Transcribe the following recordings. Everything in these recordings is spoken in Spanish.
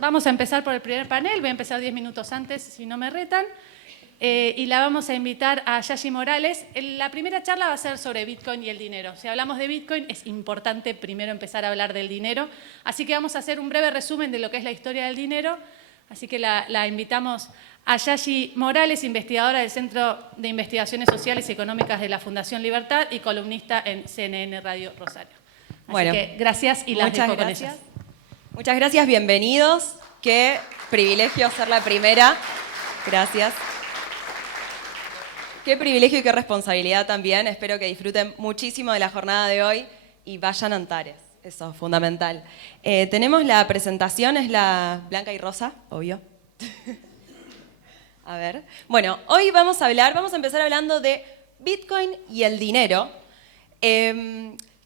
Vamos a empezar por el primer panel, voy a empezar 10 minutos antes si no me retan, y la vamos a invitar a Yashi Morales. La primera charla va a ser sobre Bitcoin y el dinero. Si hablamos de Bitcoin es importante primero empezar a hablar del dinero, así que vamos a hacer un breve resumen de lo que es la historia del dinero, así que la invitamos a Yashi Morales, investigadora del Centro de Investigaciones Sociales y Económicas de la Fundación Libertad y columnista en CNN Radio Rosario. Así que gracias y las dejo con ellas. Muchas gracias, bienvenidos. Qué privilegio ser la primera. Gracias. Qué privilegio y qué responsabilidad también. Espero que disfruten muchísimo de la jornada de hoy y vayan a Antares. Eso es fundamental. Tenemos la presentación, es la blanca y rosa, obvio. A ver. Bueno, hoy vamos a empezar hablando de Bitcoin y el dinero.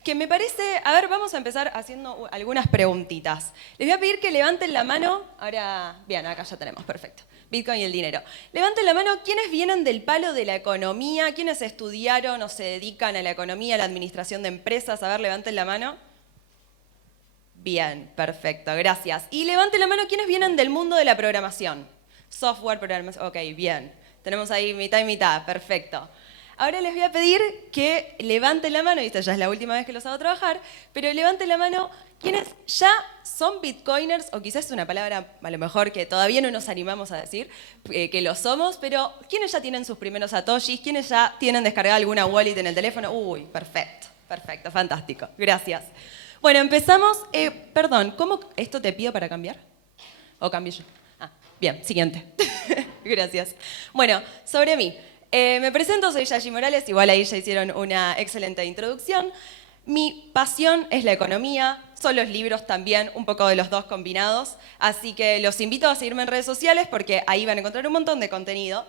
Que me parece, a ver, vamos a empezar haciendo algunas preguntitas. Les voy a pedir que levanten la mano. Ahora, bien, acá ya tenemos, perfecto. Bitcoin y el dinero. Levanten la mano quienes vienen del palo de la economía, quienes estudiaron o se dedican a la economía, a la administración de empresas. A ver, levanten la mano. Bien, perfecto, gracias. Y levanten la mano quienes vienen del mundo de la programación. Software, programación, ok, bien. Tenemos ahí mitad y mitad, perfecto. Ahora les voy a pedir que levanten la mano, y esta ya es la última vez que los hago trabajar, pero levanten la mano quienes ya son bitcoiners, o quizás es una palabra a lo mejor que todavía no nos animamos a decir que lo somos, pero quienes ya tienen sus primeros satoshis, quienes ya tienen descargada alguna wallet en el teléfono. Uy, perfecto, perfecto, fantástico, gracias. Bueno, empezamos. Perdón, ¿cómo esto te pido para cambiar? ¿O cambio yo? Ah, bien, siguiente. Gracias. Bueno, sobre mí. Me presento, soy Yashi Morales, igual ahí ya hicieron una excelente introducción. Mi pasión es la economía, son los libros también, un poco de los dos combinados, así que los invito a seguirme en redes sociales porque ahí van a encontrar un montón de contenido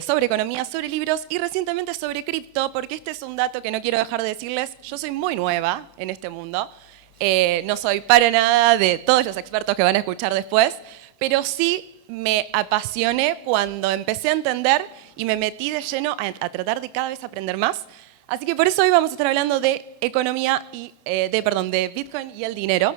sobre economía, sobre libros y recientemente sobre cripto, porque este es un dato que no quiero dejar de decirles. Yo soy muy nueva en este mundo, no soy para nada de todos los expertos que van a escuchar después, pero sí me apasioné cuando empecé a entender y me metí de lleno a tratar de cada vez aprender más. Así que por eso hoy vamos a estar hablando de economía y de Bitcoin y el dinero.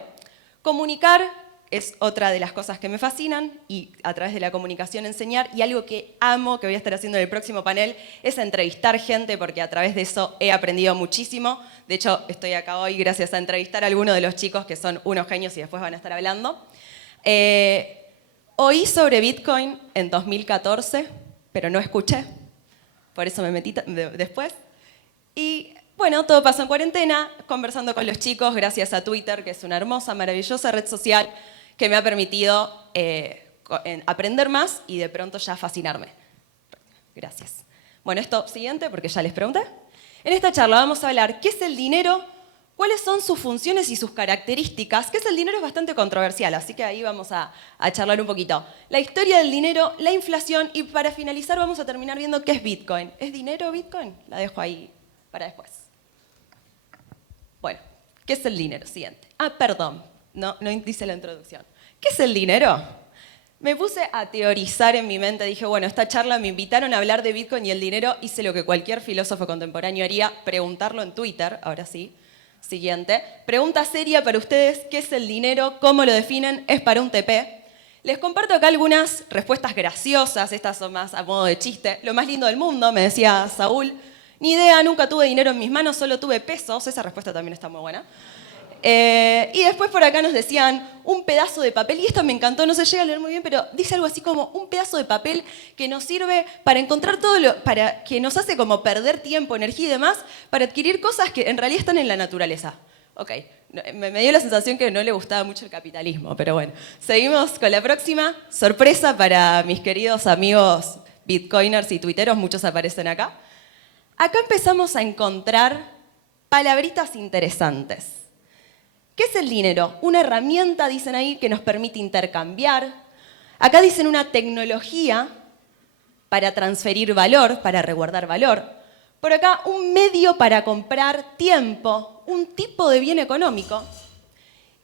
Comunicar es otra de las cosas que me fascinan y a través de la comunicación enseñar, y algo que amo, que voy a estar haciendo en el próximo panel, es entrevistar gente, porque a través de eso he aprendido muchísimo. De hecho, estoy acá hoy gracias a entrevistar a algunos de los chicos que son unos genios y después van a estar hablando. Oí sobre Bitcoin en 2014, pero no escuché, por eso me metí después. Y bueno, todo pasó en cuarentena, conversando con los chicos, gracias a Twitter, que es una hermosa, maravillosa red social que me ha permitido aprender más y de pronto ya fascinarme. Gracias. Bueno, esto siguiente, porque ya les pregunté. En esta charla vamos a hablar qué es el dinero, cuáles son sus funciones y sus características. ¿Qué es el dinero? Es bastante controversial, así que ahí vamos a charlar un poquito. La historia del dinero, la inflación, y para finalizar vamos a terminar viendo qué es Bitcoin. ¿Es dinero Bitcoin? La dejo ahí para después. Bueno, ¿qué es el dinero? Siguiente. Ah, perdón, no dice la introducción. ¿Qué es el dinero? Me puse a teorizar en mi mente, dije, bueno, esta charla me invitaron a hablar de Bitcoin y el dinero, hice lo que cualquier filósofo contemporáneo haría, preguntarlo en Twitter, ahora sí. Siguiente. Pregunta seria para ustedes, ¿qué es el dinero? ¿Cómo lo definen? ¿Es para un TP? Les comparto acá algunas respuestas graciosas, estas son más a modo de chiste. Lo más lindo del mundo, me decía Saúl. Ni idea, nunca tuve dinero en mis manos, solo tuve pesos. Esa respuesta también está muy buena. Y después por acá nos decían un pedazo de papel, y esto me encantó, no se llega a leer muy bien, pero dice algo así como un pedazo de papel que nos sirve para encontrar para que nos hace como perder tiempo, energía y demás, para adquirir cosas que en realidad están en la naturaleza. Ok, me dio la sensación que no le gustaba mucho el capitalismo, pero bueno. Seguimos con la próxima. Sorpresa para mis queridos amigos bitcoiners y tuiteros, muchos aparecen acá. Acá empezamos a encontrar palabritas interesantes. ¿Qué es el dinero? Una herramienta, dicen ahí, que nos permite intercambiar. Acá dicen una tecnología para transferir valor, para resguardar valor. Por acá, un medio para comprar tiempo, un tipo de bien económico.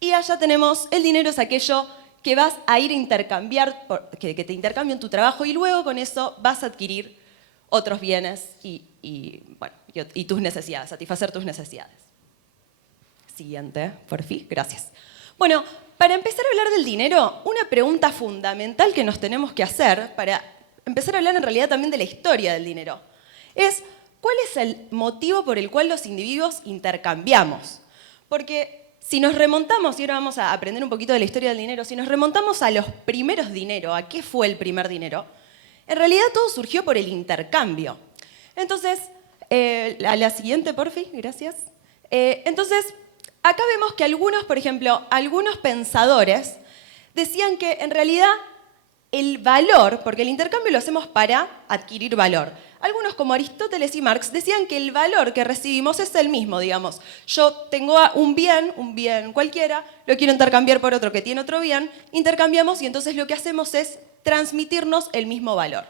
Y allá tenemos, el dinero es aquello que vas a ir a intercambiar, que te intercambian tu trabajo, y luego con eso vas a adquirir otros bienes y tus necesidades, satisfacer tus necesidades. Siguiente, por fin, gracias. Bueno, para empezar a hablar del dinero, una pregunta fundamental que nos tenemos que hacer para empezar a hablar en realidad también de la historia del dinero es ¿cuál es el motivo por el cual los individuos intercambiamos? Porque si nos remontamos, y ahora vamos a aprender un poquito de la historia del dinero, si nos remontamos a los primeros dinero, ¿a qué fue el primer dinero? En realidad todo surgió por el intercambio. Entonces, a la siguiente, porfi, gracias. Entonces, acá vemos que algunos, por ejemplo, algunos pensadores decían que en realidad el valor, porque el intercambio lo hacemos para adquirir valor. Algunos, como Aristóteles y Marx, decían que el valor que recibimos es el mismo, digamos. Yo tengo un bien cualquiera, lo quiero intercambiar por otro que tiene otro bien, intercambiamos y entonces lo que hacemos es transmitirnos el mismo valor.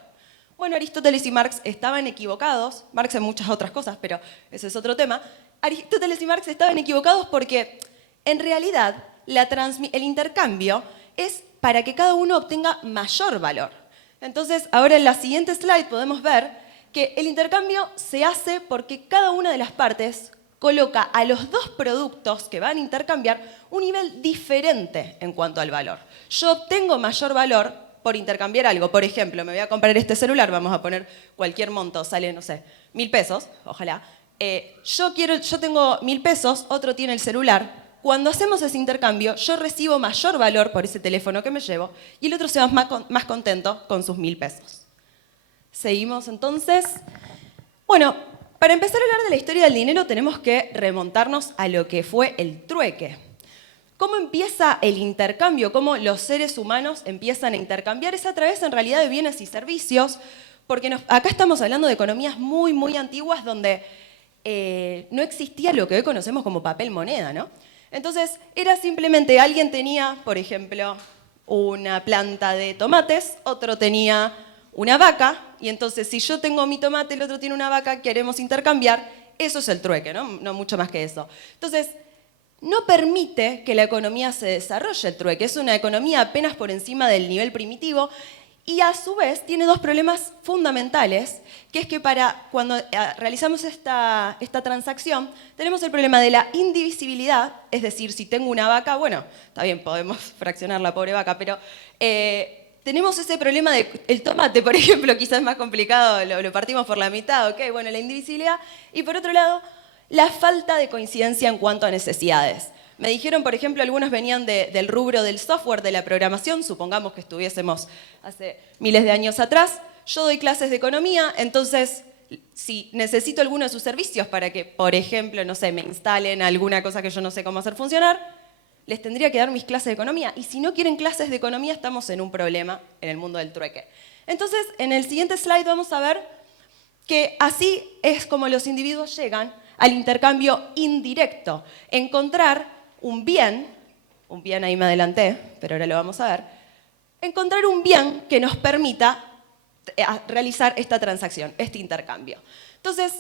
Bueno, Aristóteles y Marx estaban equivocados, Marx en muchas otras cosas, pero ese es otro tema. Aristóteles y Marx estaban equivocados porque en realidad el intercambio es para que cada uno obtenga mayor valor. Entonces, ahora en la siguiente slide podemos ver que el intercambio se hace porque cada una de las partes coloca a los dos productos que van a intercambiar un nivel diferente en cuanto al valor. Yo obtengo mayor valor por intercambiar algo. Por ejemplo, me voy a comprar este celular, vamos a poner cualquier monto, sale, no sé, 1.000 pesos, ojalá. Yo tengo 1.000 pesos, otro tiene el celular. Cuando hacemos ese intercambio, yo recibo mayor valor por ese teléfono que me llevo y el otro se va más contento con sus 1.000 pesos. Seguimos entonces. Bueno, para empezar a hablar de la historia del dinero tenemos que remontarnos a lo que fue el trueque. ¿Cómo empieza el intercambio? ¿Cómo los seres humanos empiezan a intercambiar? Es a través en realidad de bienes y servicios, porque acá estamos hablando de economías muy, muy antiguas donde no existía lo que hoy conocemos como papel moneda, ¿no? Entonces, era simplemente alguien tenía, por ejemplo, una planta de tomates, otro tenía una vaca, y entonces si yo tengo mi tomate, el otro tiene una vaca, queremos intercambiar, eso es el trueque, ¿no? No mucho más que eso. Entonces, no permite que la economía se desarrolle el trueque, es una economía apenas por encima del nivel primitivo, y a su vez tiene dos problemas fundamentales, que es que cuando realizamos esta transacción, tenemos el problema de la indivisibilidad, es decir, si tengo una vaca, bueno, está bien, podemos fraccionar la pobre vaca, pero tenemos ese problema del tomate, por ejemplo, quizás es más complicado, lo partimos por la mitad, ok, bueno, la indivisibilidad, y por otro lado, la falta de coincidencia en cuanto a necesidades. Me dijeron, por ejemplo, algunos venían del rubro del software, de la programación, supongamos que estuviésemos hace miles de años atrás. Yo doy clases de economía, entonces, si necesito alguno de sus servicios para que, por ejemplo, no sé, me instalen alguna cosa que yo no sé cómo hacer funcionar, les tendría que dar mis clases de economía. Y si no quieren clases de economía, estamos en un problema en el mundo del trueque. Entonces, en el siguiente slide vamos a ver que así es como los individuos llegan al intercambio indirecto. Encontrar un bien ahí me adelanté, pero ahora lo vamos a ver, encontrar un bien que nos permita realizar esta transacción, este intercambio. Entonces,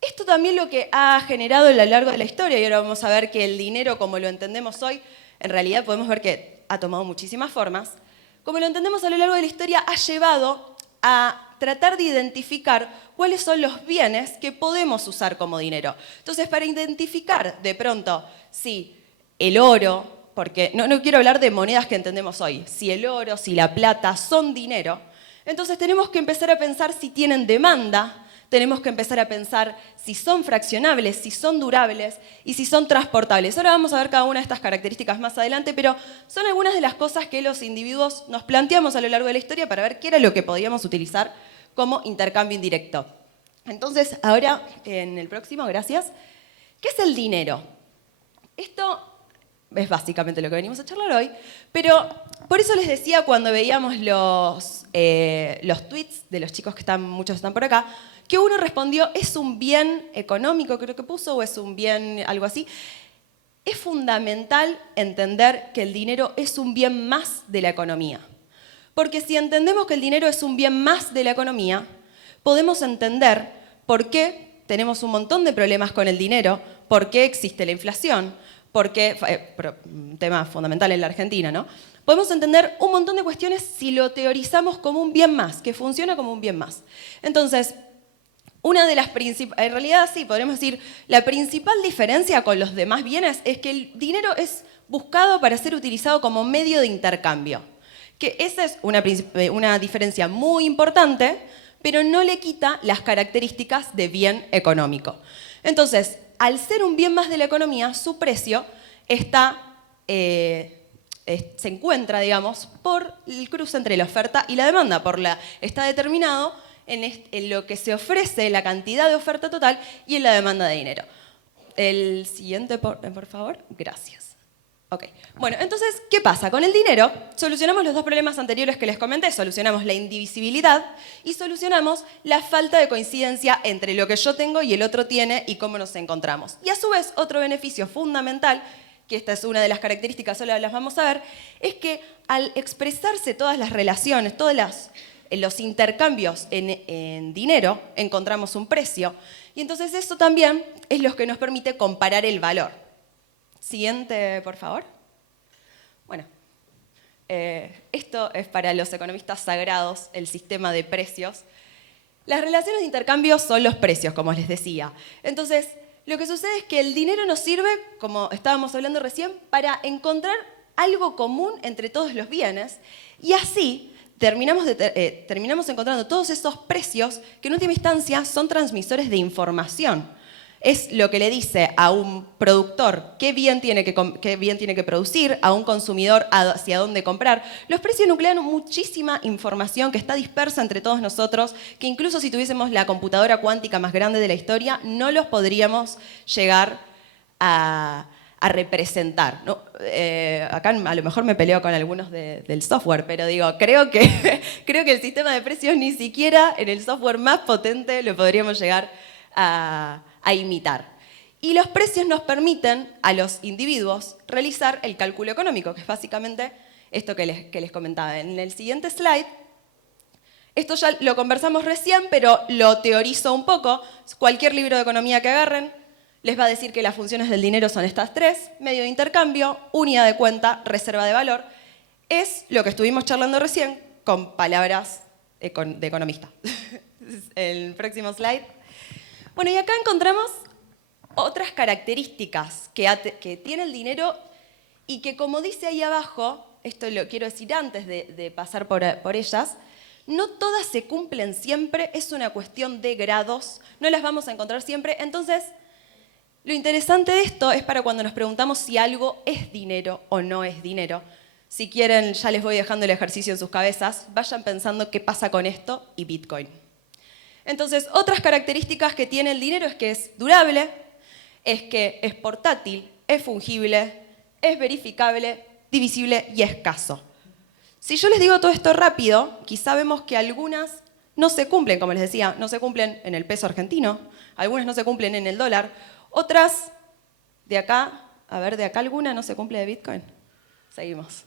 esto también lo que ha generado a lo largo de la historia, y ahora vamos a ver que el dinero como lo entendemos hoy, en realidad podemos ver que ha tomado muchísimas formas, como lo entendemos a lo largo de la historia, ha llevado a tratar de identificar cuáles son los bienes que podemos usar como dinero. Entonces, para identificar de pronto si el oro, porque no quiero hablar de monedas que entendemos hoy, si el oro, si la plata son dinero, entonces tenemos que empezar a pensar si tienen demanda, tenemos que empezar a pensar si son fraccionables, si son durables y si son transportables. Ahora vamos a ver cada una de estas características más adelante, pero son algunas de las cosas que los individuos nos planteamos a lo largo de la historia para ver qué era lo que podíamos utilizar como intercambio indirecto. Entonces, ahora, en el próximo, gracias. ¿Qué es el dinero? Esto es básicamente lo que venimos a charlar hoy, pero por eso les decía cuando veíamos los tweets de los chicos muchos están por acá, que uno respondió, ¿es un bien económico, creo que puso, o es un bien algo así? Es fundamental entender que el dinero es un bien más de la economía. Porque si entendemos que el dinero es un bien más de la economía, podemos entender por qué tenemos un montón de problemas con el dinero, por qué existe la inflación, porque, un tema fundamental en la Argentina, ¿no? Podemos entender un montón de cuestiones si lo teorizamos como un bien más, que funciona como un bien más. Entonces, una de las principales, en realidad sí, podríamos decir, la principal diferencia con los demás bienes es que el dinero es buscado para ser utilizado como medio de intercambio. Que esa es una diferencia muy importante, pero no le quita las características de bien económico. Entonces, al ser un bien más de la economía, su precio se encuentra, digamos, por el cruce entre la oferta y la demanda. Está determinado en lo que se ofrece, la cantidad de oferta total y en la demanda de dinero. El siguiente, por favor. Gracias. Ok. Bueno, entonces, ¿qué pasa? Con el dinero solucionamos los dos problemas anteriores que les comenté. Solucionamos la indivisibilidad y solucionamos la falta de coincidencia entre lo que yo tengo y el otro tiene y cómo nos encontramos. Y a su vez, otro beneficio fundamental, que esta es una de las características, solo las vamos a ver, es que al expresarse todas las relaciones, todos los intercambios en dinero, encontramos un precio. Y entonces eso también es lo que nos permite comparar el valor. Siguiente, por favor. Bueno, esto es para los economistas sagrados, el sistema de precios. Las relaciones de intercambio son los precios, como les decía. Entonces, lo que sucede es que el dinero nos sirve, como estábamos hablando recién, para encontrar algo común entre todos los bienes y así terminamos encontrando todos esos precios que en última instancia son transmisores de información. Es lo que le dice a un productor qué bien tiene que producir, a un consumidor hacia dónde comprar. Los precios nuclean muchísima información que está dispersa entre todos nosotros, que incluso si tuviésemos la computadora cuántica más grande de la historia, no los podríamos llegar a representar, ¿no? Acá a lo mejor me peleo con algunos del software, pero digo, creo que el sistema de precios ni siquiera en el software más potente lo podríamos llegar a imitar. Y los precios nos permiten a los individuos realizar el cálculo económico, que es básicamente esto que les comentaba. En el siguiente slide, esto ya lo conversamos recién, pero lo teorizo un poco. Cualquier libro de economía que agarren les va a decir que las funciones del dinero son estas tres: medio de intercambio, unidad de cuenta, reserva de valor. Es lo que estuvimos charlando recién con palabras de economista. El próximo slide. Bueno, y acá encontramos otras características que tiene el dinero y que, como dice ahí abajo, esto lo quiero decir antes de pasar por ellas, no todas se cumplen siempre, es una cuestión de grados, no las vamos a encontrar siempre. Entonces, lo interesante de esto es para cuando nos preguntamos si algo es dinero o no es dinero. Si quieren, ya les voy dejando el ejercicio en sus cabezas, vayan pensando qué pasa con esto y Bitcoin. Entonces, otras características que tiene el dinero es que es durable, es que es portátil, es fungible, es verificable, divisible y escaso. Si yo les digo todo esto rápido, quizá vemos que algunas no se cumplen, como les decía, no se cumplen en el peso argentino, algunas no se cumplen en el dólar, otras de acá, a ver, de acá alguna no se cumple de Bitcoin. Seguimos.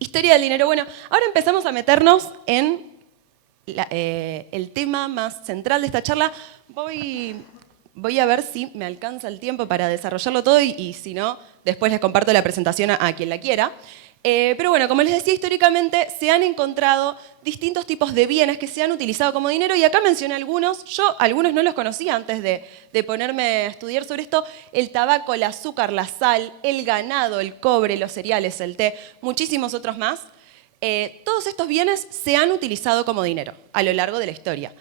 Historia del dinero. Bueno, ahora empezamos a meternos en el tema más central de esta charla. Voy a ver si me alcanza el tiempo para desarrollarlo todo y si no, después les comparto la presentación a quien la quiera. Pero bueno, como les decía, históricamente se han encontrado distintos tipos de bienes que se han utilizado como dinero y acá mencioné algunos. Yo algunos no los conocía antes de ponerme a estudiar sobre esto. El tabaco, el azúcar, la sal, el ganado, el cobre, los cereales, el té, muchísimos otros más. Todos estos bienes se han utilizado como dinero a lo largo de la historia.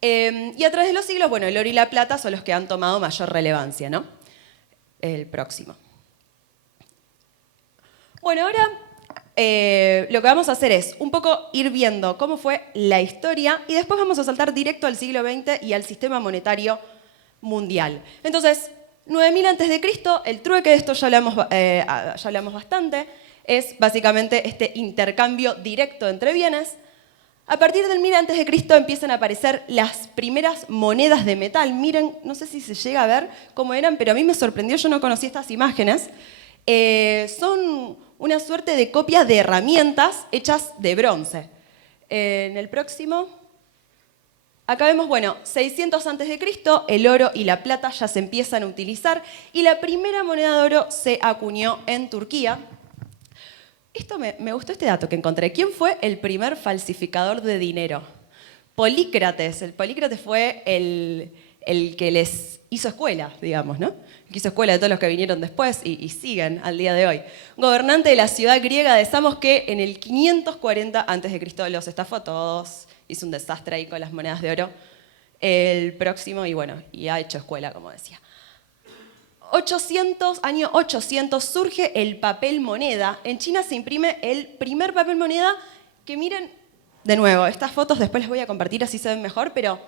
Y a través de los siglos, bueno, el oro y la plata son los que han tomado mayor relevancia, ¿no? El próximo. Bueno, ahora lo que vamos a hacer es un poco ir viendo cómo fue la historia y después vamos a saltar directo al siglo XX y al sistema monetario mundial. Entonces, 9000 a.C., el trueque, de esto ya hablamos bastante, es básicamente este intercambio directo entre bienes. A partir del 1000 a.C. empiezan a aparecer las primeras monedas de metal. Miren, no sé si se llega a ver cómo eran, pero a mí me sorprendió, yo no conocía estas imágenes. Son una suerte de copia de herramientas hechas de bronce. En el próximo, acá vemos, bueno, 600 a.C., el oro y la plata ya se empiezan a utilizar y la primera moneda de oro se acuñó en Turquía. Esto me gustó este dato que encontré. ¿Quién fue el primer falsificador de dinero? Polícrates. El Polícrates fue el que les hizo escuela, digamos, ¿no? Que hizo escuela de todos los que vinieron después y siguen al día de hoy. Gobernante de la ciudad griega de Samos, que en el 540 a.C. los estafó a todos, hizo un desastre ahí con las monedas de oro. El próximo, y bueno, y ha hecho escuela, como decía. Año 800, surge el papel moneda. En China se imprime el primer papel moneda que, miren, de nuevo, estas fotos después les voy a compartir, así se ven mejor, pero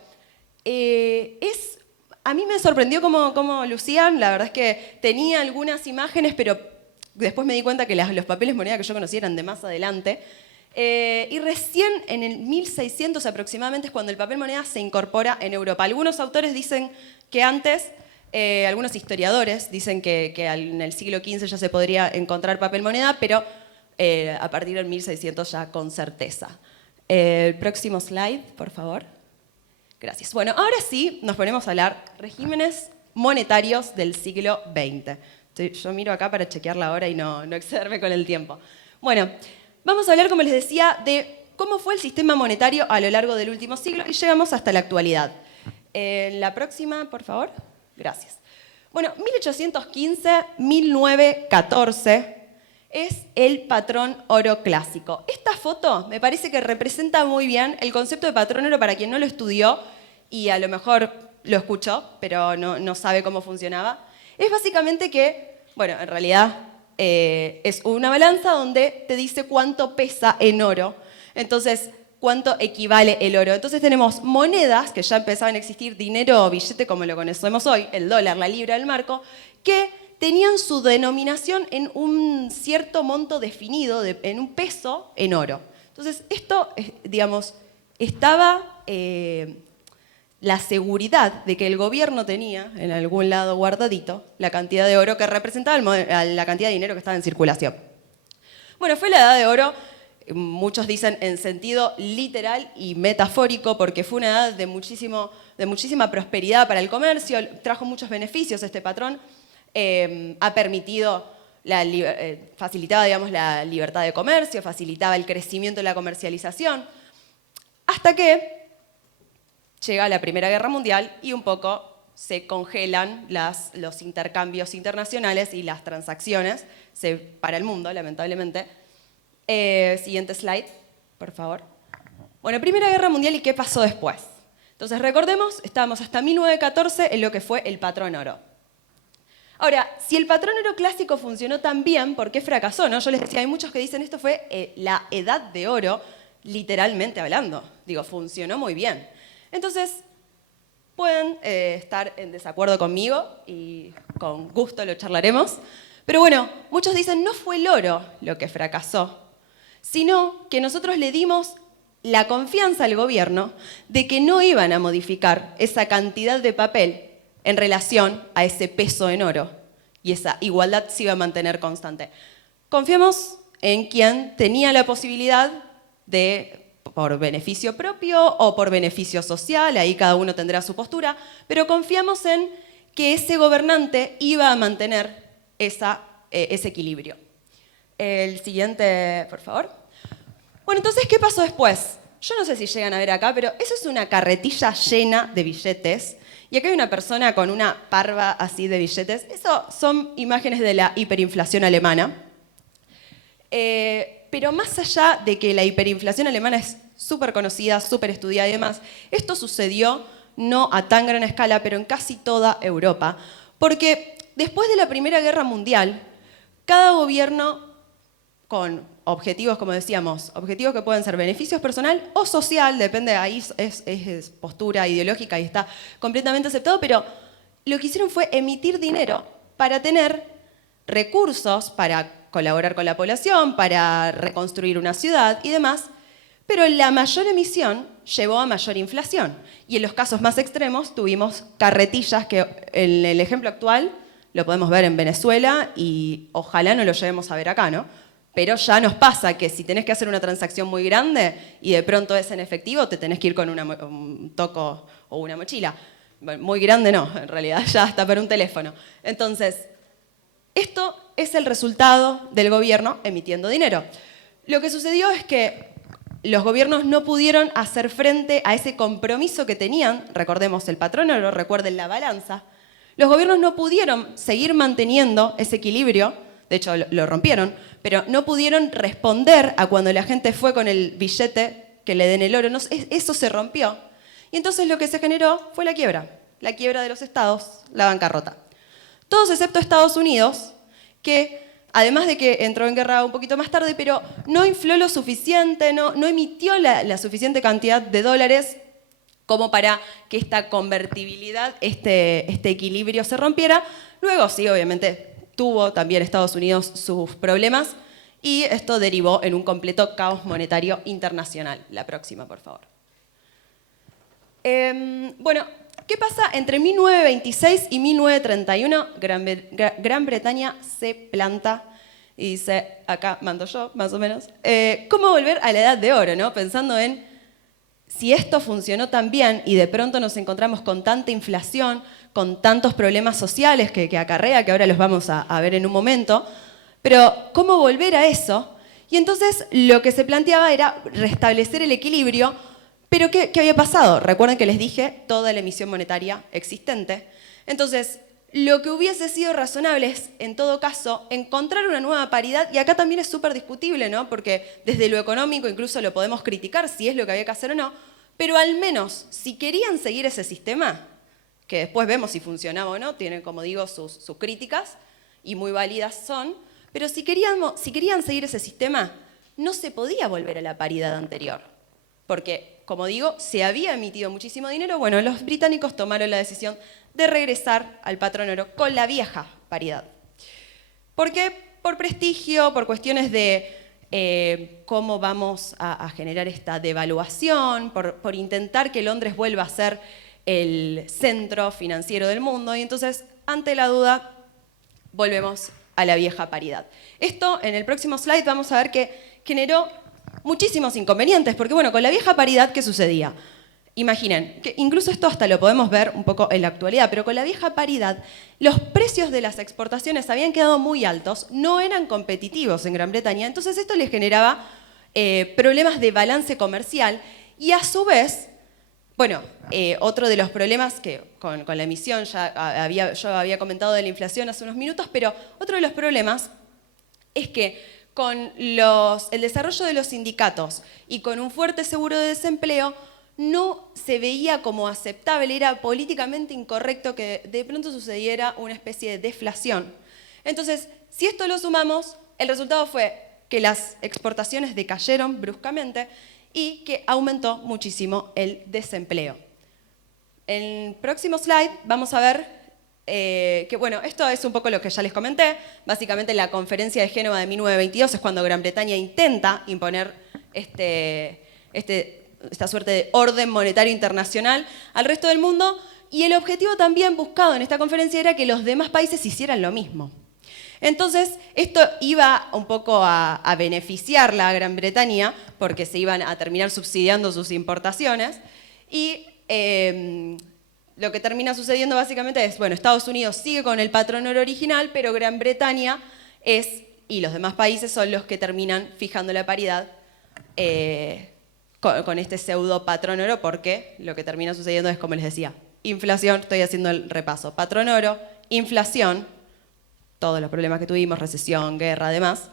a mí me sorprendió cómo lucían. La verdad es que tenía algunas imágenes, pero después me di cuenta que los papeles moneda que yo conocía eran de más adelante. Y recién en el 1600 aproximadamente es cuando el papel moneda se incorpora en Europa. Algunos autores dicen que antes, algunos historiadores dicen que en el siglo XV ya se podría encontrar papel moneda, pero a partir del 1600 ya con certeza. El próximo slide, por favor. Gracias. Bueno, ahora sí nos ponemos a hablar regímenes monetarios del siglo XX. Yo miro acá para chequear la hora y no excederme con el tiempo. Bueno, vamos a hablar, como les decía, de cómo fue el sistema monetario a lo largo del último siglo y llegamos hasta la actualidad. La próxima, por favor. Gracias. Bueno, 1815-1914 es el patrón oro clásico. Esta foto me parece que representa muy bien el concepto de patrón oro para quien no lo estudió y a lo mejor lo escuchó, pero no sabe cómo funcionaba. Es básicamente que, bueno, en realidad es una balanza donde te dice cuánto pesa en oro. Entonces, cuánto equivale el oro. Entonces tenemos monedas, que ya empezaban a existir, dinero o billete como lo conocemos hoy, el dólar, la libra, el marco, que tenían su denominación en un cierto monto definido, en un peso en oro. Entonces esto, digamos, estaba la seguridad de que el gobierno tenía en algún lado guardadito la cantidad de oro que representaba la cantidad de dinero que estaba en circulación. Bueno, fue la edad de oro. Muchos dicen en sentido literal y metafórico, porque fue una edad de muchísima prosperidad para el comercio, trajo muchos beneficios este patrón, ha permitido, facilitaba, digamos, la libertad de comercio, facilitaba el crecimiento de la comercialización, hasta que llega la Primera Guerra Mundial y un poco se congelan los intercambios internacionales y las transacciones para el mundo, lamentablemente. Siguiente slide, por favor. Bueno, Primera Guerra Mundial, ¿y qué pasó después? Entonces, recordemos, estábamos hasta 1914 en lo que fue el patrón oro. Ahora, si el patrón oro clásico funcionó tan bien, ¿por qué fracasó? ¿No? Yo les decía, hay muchos que dicen esto fue la edad de oro, literalmente hablando. Digo, funcionó muy bien. Entonces, pueden estar en desacuerdo conmigo y con gusto lo charlaremos. Pero bueno, muchos dicen, no fue el oro lo que fracasó, sino que nosotros le dimos la confianza al gobierno de que no iban a modificar esa cantidad de papel en relación a ese peso en oro, y esa igualdad se iba a mantener constante. Confiamos en quien tenía la posibilidad de, por beneficio propio o por beneficio social, ahí cada uno tendrá su postura, pero confiamos en que ese gobernante iba a mantener ese equilibrio. El siguiente, por favor. Bueno, entonces, ¿qué pasó después? Yo no sé si llegan a ver acá, pero eso es una carretilla llena de billetes. Y acá hay una persona con una parva así de billetes. Eso son imágenes de la hiperinflación alemana. Pero más allá de que la hiperinflación alemana es súper conocida, súper estudiada y demás, esto sucedió no a tan gran escala, pero en casi toda Europa. Porque después de la Primera Guerra Mundial, cada gobierno con objetivos, como decíamos, objetivos que pueden ser beneficios personal o social, depende, ahí es postura ideológica y está completamente aceptado, pero lo que hicieron fue emitir dinero para tener recursos para colaborar con la población, para reconstruir una ciudad y demás, pero la mayor emisión llevó a mayor inflación. Y en los casos más extremos tuvimos carretillas que en el ejemplo actual lo podemos ver en Venezuela y ojalá no lo llevemos a ver acá, ¿no? Pero ya nos pasa que si tenés que hacer una transacción muy grande y de pronto es en efectivo, te tenés que ir con un toco o una mochila. Muy grande no, en realidad, ya hasta para un teléfono. Entonces, esto es el resultado del gobierno emitiendo dinero. Lo que sucedió es que los gobiernos no pudieron hacer frente a ese compromiso que tenían, recordemos el patrón oro, recuerden la balanza, Los gobiernos no pudieron seguir manteniendo ese equilibrio, de hecho lo rompieron, pero no pudieron responder a cuando la gente fue con el billete que le den el oro. No, eso se rompió. Y entonces lo que se generó fue la quiebra de los estados, la bancarrota. Todos excepto Estados Unidos, que además de que entró en guerra un poquito más tarde, pero no infló lo suficiente, no emitió la suficiente cantidad de dólares como para que esta convertibilidad, este equilibrio se rompiera. Luego sí, obviamente, tuvo también Estados Unidos sus problemas y esto derivó en un completo caos monetario internacional. La próxima, por favor. Bueno, ¿qué pasa entre 1926 y 1931? Gran Bretaña se planta y dice, acá mando yo, más o menos, ¿cómo volver a la edad de oro? ¿No? Pensando en si esto funcionó tan bien y de pronto nos encontramos con tanta inflación, con tantos problemas sociales que acarrea, que ahora los vamos a ver en un momento, pero ¿cómo volver a eso? Y entonces lo que se planteaba era restablecer el equilibrio. Pero ¿qué había pasado? Recuerden que les dije toda la emisión monetaria existente. Entonces, lo que hubiese sido razonable es, en todo caso, encontrar una nueva paridad, y acá también es súper discutible, ¿no? Porque desde lo económico incluso lo podemos criticar si es lo que había que hacer o no, pero al menos, si querían seguir ese sistema, que después vemos si funcionaba o no, tiene, como digo, sus críticas, y muy válidas son, pero si querían seguir ese sistema, no se podía volver a la paridad anterior, porque como digo, se había emitido muchísimo dinero. Bueno, los británicos tomaron la decisión de regresar al patrón oro con la vieja paridad. ¿Por qué? Por prestigio, por cuestiones de cómo vamos a generar esta devaluación, por intentar que Londres vuelva a ser el centro financiero del mundo. Y entonces, ante la duda, volvemos a la vieja paridad. Esto, en el próximo slide, vamos a ver que generó muchísimos inconvenientes, porque bueno, con la vieja paridad, ¿qué sucedía? Imaginen, que incluso esto hasta lo podemos ver un poco en la actualidad, pero con la vieja paridad, los precios de las exportaciones habían quedado muy altos, no eran competitivos en Gran Bretaña, entonces esto les generaba problemas de balance comercial y a su vez, bueno, otro de los problemas que con la emisión, yo había comentado de la inflación hace unos minutos, pero otro de los problemas es que con el desarrollo de los sindicatos y con un fuerte seguro de desempleo, no se veía como aceptable, era políticamente incorrecto que de pronto sucediera una especie de deflación. Entonces, si esto lo sumamos, el resultado fue que las exportaciones decayeron bruscamente y que aumentó muchísimo el desempleo. En el próximo slide vamos a ver que bueno, esto es un poco lo que ya les comenté. Básicamente la conferencia de Génova de 1922 es cuando Gran Bretaña intenta imponer esta suerte de orden monetario internacional al resto del mundo, y el objetivo también buscado en esta conferencia era que los demás países hicieran lo mismo. Entonces, esto iba un poco a beneficiarla a Gran Bretaña porque se iban a terminar subsidiando sus importaciones y lo que termina sucediendo básicamente es, bueno, Estados Unidos sigue con el patrón oro original, pero Gran Bretaña y los demás países son los que terminan fijando la paridad con este pseudo patrón oro, porque lo que termina sucediendo es, como les decía, inflación, estoy haciendo el repaso, patrón oro, inflación, todos los problemas que tuvimos, recesión, guerra, además,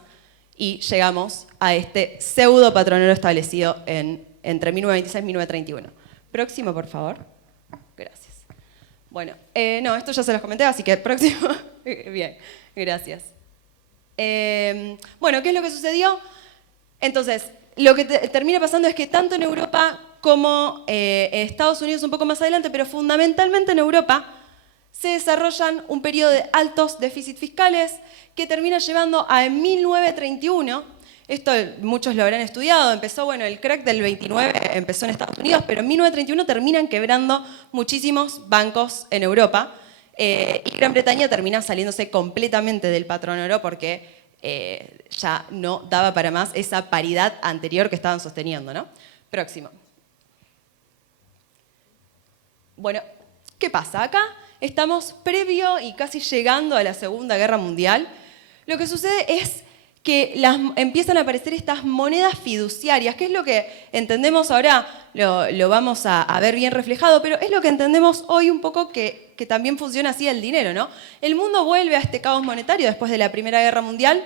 y llegamos a este pseudo patrón oro establecido entre 1926 y 1931. Próximo, por favor. Gracias. Bueno, no, esto ya se los comenté, así que próximo. Bien, gracias. Bueno, ¿qué es lo que sucedió? Entonces, lo que termina pasando es que tanto en Europa como en Estados Unidos un poco más adelante, pero fundamentalmente en Europa, se desarrollan un periodo de altos déficits fiscales que termina llevando a 1931. Esto muchos lo habrán estudiado, empezó, bueno, el crack del 29 empezó en Estados Unidos, pero en 1931 terminan quebrando muchísimos bancos en Europa y Gran Bretaña termina saliéndose completamente del patrón oro porque ya no daba para más esa paridad anterior que estaban sosteniendo, ¿no? Próximo. Bueno, ¿qué pasa? Acá estamos previo y casi llegando a la Segunda Guerra Mundial. Lo que sucede es que empiezan a aparecer estas monedas fiduciarias, que es lo que entendemos ahora, lo vamos a ver bien reflejado, pero es lo que entendemos hoy un poco que también funciona así el dinero, ¿no? El mundo vuelve a este caos monetario después de la Primera Guerra Mundial,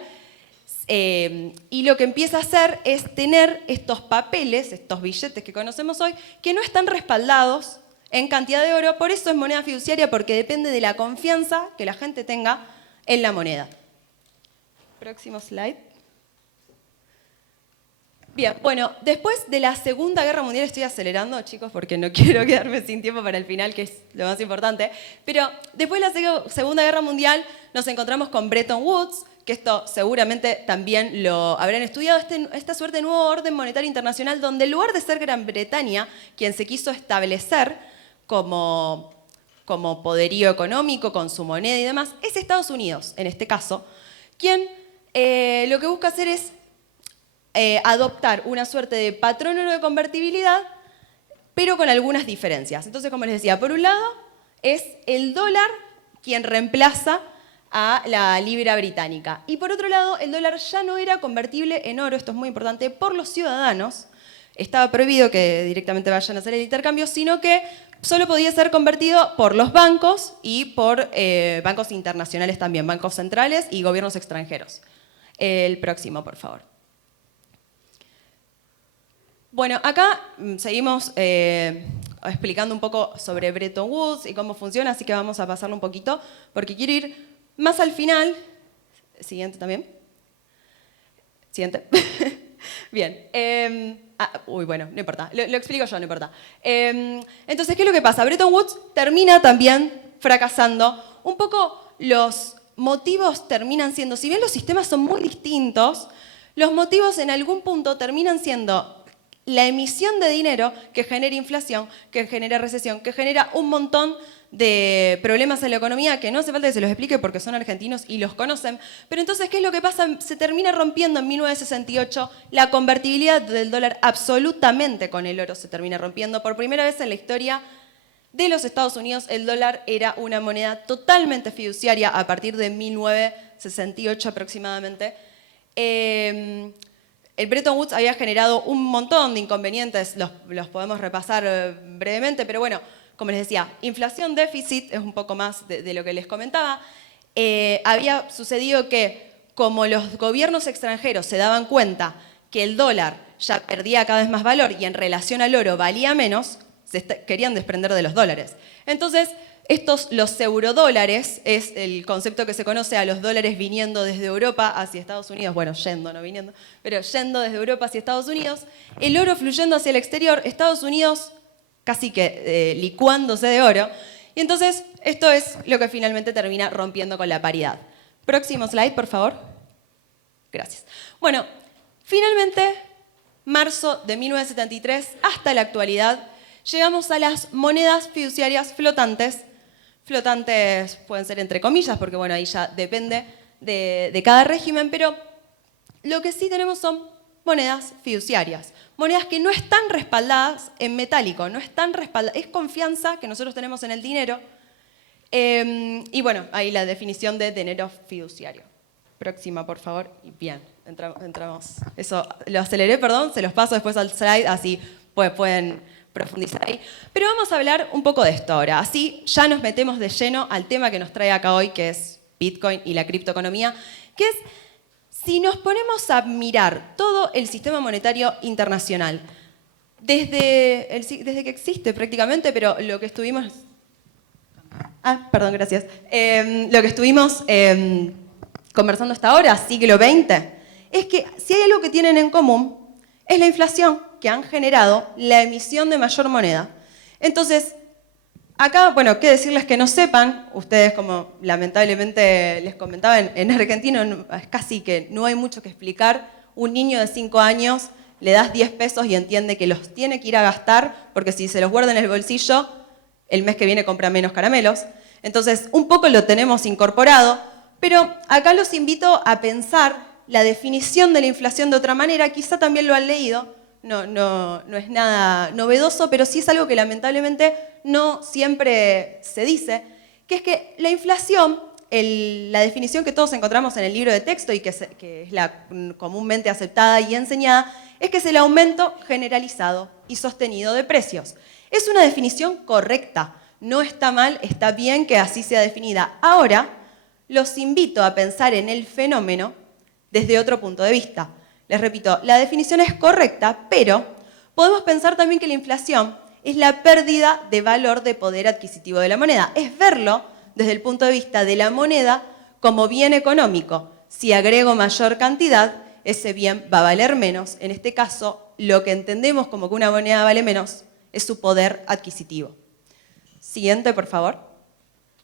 y lo que empieza a hacer es tener estos papeles, estos billetes que conocemos hoy, que no están respaldados en cantidad de oro, por eso es moneda fiduciaria, porque depende de la confianza que la gente tenga en la moneda. Próximo slide. Bien, bueno, después de la Segunda Guerra Mundial, estoy acelerando, chicos, porque no quiero quedarme sin tiempo para el final, que es lo más importante, pero después de la Segunda Guerra Mundial nos encontramos con Bretton Woods, que esto seguramente también lo habrán estudiado, esta suerte de nuevo orden monetario internacional, donde en lugar de ser Gran Bretaña quien se quiso establecer como poderío económico, con su moneda y demás, es Estados Unidos, en este caso, quien lo que busca hacer es adoptar una suerte de patrón oro de convertibilidad, pero con algunas diferencias. Entonces, como les decía, por un lado es el dólar quien reemplaza a la libra británica. Y por otro lado, el dólar ya no era convertible en oro, esto es muy importante, por los ciudadanos. Estaba prohibido que directamente vayan a hacer el intercambio, sino que solo podía ser convertido por los bancos y por bancos internacionales también, bancos centrales y gobiernos extranjeros. El próximo, por favor. Bueno, acá seguimos explicando un poco sobre Bretton Woods y cómo funciona, así que vamos a pasarlo un poquito, porque quiero ir más al final. Siguiente también. Siguiente. Bien. Bueno, no importa. Lo explico yo, no importa. Entonces, ¿qué es lo que pasa? Bretton Woods termina también fracasando. Un poco los motivos terminan siendo, si bien los sistemas son muy distintos, los motivos en algún punto terminan siendo la emisión de dinero que genera inflación, que genera recesión, que genera un montón de problemas en la economía que no hace falta que se los explique porque son argentinos y los conocen. Pero entonces, ¿qué es lo que pasa? Se termina rompiendo en 1968 la convertibilidad del dólar absolutamente con el oro, se termina rompiendo. Por primera vez en la historia de los Estados Unidos, el dólar era una moneda totalmente fiduciaria a partir de 1968 aproximadamente. El Bretton Woods había generado un montón de inconvenientes, los podemos repasar brevemente, pero bueno, como les decía, inflación, déficit, es un poco más de lo que les comentaba. Había sucedido que, como los gobiernos extranjeros se daban cuenta que el dólar ya perdía cada vez más valor y en relación al oro valía menos, querían desprender de los dólares. Entonces, los eurodólares es el concepto que se conoce a los dólares viniendo desde Europa hacia Estados Unidos, bueno, yendo, no viniendo, pero yendo desde Europa hacia Estados Unidos, el oro fluyendo hacia el exterior, Estados Unidos casi que licuándose de oro, y entonces esto es lo que finalmente termina rompiendo con la paridad. Próximo slide, por favor. Gracias. Bueno, finalmente, marzo de 1973 hasta la actualidad, llegamos a las monedas fiduciarias flotantes. Flotantes pueden ser entre comillas, porque bueno, ahí ya depende de cada régimen, pero lo que sí tenemos son monedas fiduciarias. Monedas que no están respaldadas en metálico, no están respaldadas, es confianza que nosotros tenemos en el dinero. Y bueno, ahí la definición de dinero fiduciario. Próxima, por favor. Y bien, entramos. Eso, lo aceleré, perdón, se los paso después al slide, así pueden profundizar ahí. Pero vamos a hablar un poco de esto ahora. Así ya nos metemos de lleno al tema que nos trae acá hoy, que es Bitcoin y la criptoeconomía, que es, si nos ponemos a mirar todo el sistema monetario internacional, desde que existe prácticamente, pero lo que estuvimos... perdón, gracias. Lo que estuvimos conversando hasta ahora, siglo XX, es que si hay algo que tienen en común, es la inflación que han generado la emisión de mayor moneda. Entonces, acá, bueno, qué decirles que no sepan, ustedes como lamentablemente les comentaba, en Argentina es casi que no hay mucho que explicar. Un niño de 5 años le das 10 pesos y entiende que los tiene que ir a gastar, porque si se los guarda en el bolsillo, el mes que viene compra menos caramelos. Entonces, un poco lo tenemos incorporado, pero acá los invito a pensar la definición de la inflación de otra manera. Quizá también lo han leído, no es nada novedoso, pero sí es algo que lamentablemente no siempre se dice, que es que la inflación la definición que todos encontramos en el libro de texto y que es la comúnmente aceptada y enseñada, es que es el aumento generalizado y sostenido de precios. Es una definición correcta, no está mal, está bien que así sea definida. Ahora, los invito a pensar en el fenómeno desde otro punto de vista. Les repito, la definición es correcta, pero podemos pensar también que la inflación es la pérdida de valor de poder adquisitivo de la moneda. Es verlo desde el punto de vista de la moneda como bien económico. Si agrego mayor cantidad, ese bien va a valer menos. En este caso, lo que entendemos como que una moneda vale menos es su poder adquisitivo. Siguiente, por favor.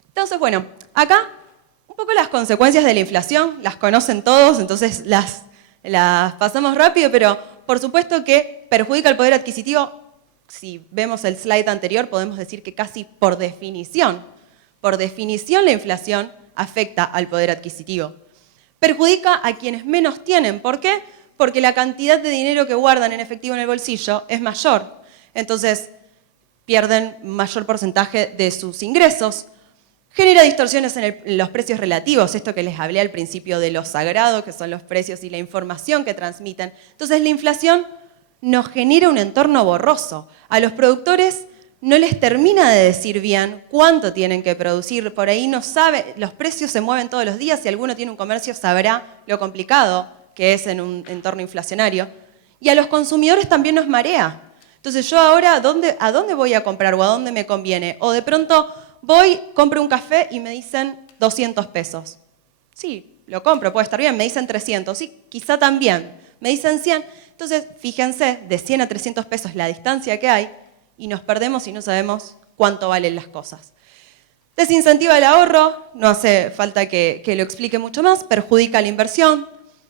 Entonces, bueno, acá un poco las consecuencias de la inflación, las conocen todos, entonces las pasamos rápido, pero por supuesto que perjudica el poder adquisitivo. Si vemos el slide anterior, podemos decir que casi por definición la inflación afecta al poder adquisitivo. Perjudica a quienes menos tienen. ¿Por qué? Porque la cantidad de dinero que guardan en efectivo en el bolsillo es mayor. Entonces, pierden mayor porcentaje de sus ingresos. Genera distorsiones en los precios relativos, esto que les hablé al principio de lo sagrado, que son los precios y la información que transmiten. Entonces, la inflación nos genera un entorno borroso. A los productores no les termina de decir bien cuánto tienen que producir, por ahí no sabe, los precios se mueven todos los días, si alguno tiene un comercio sabrá lo complicado que es en un entorno inflacionario. Y a los consumidores también nos marea. Entonces yo ahora, ¿a dónde voy a comprar o a dónde me conviene? O de pronto voy, compro un café y me dicen 200 pesos. Sí, lo compro, puede estar bien, me dicen 300, sí, quizá también. Me dicen 100, entonces fíjense, de 100 a 300 pesos la distancia que hay y nos perdemos y no sabemos cuánto valen las cosas. Desincentiva el ahorro, no hace falta que lo explique mucho más, perjudica la inversión,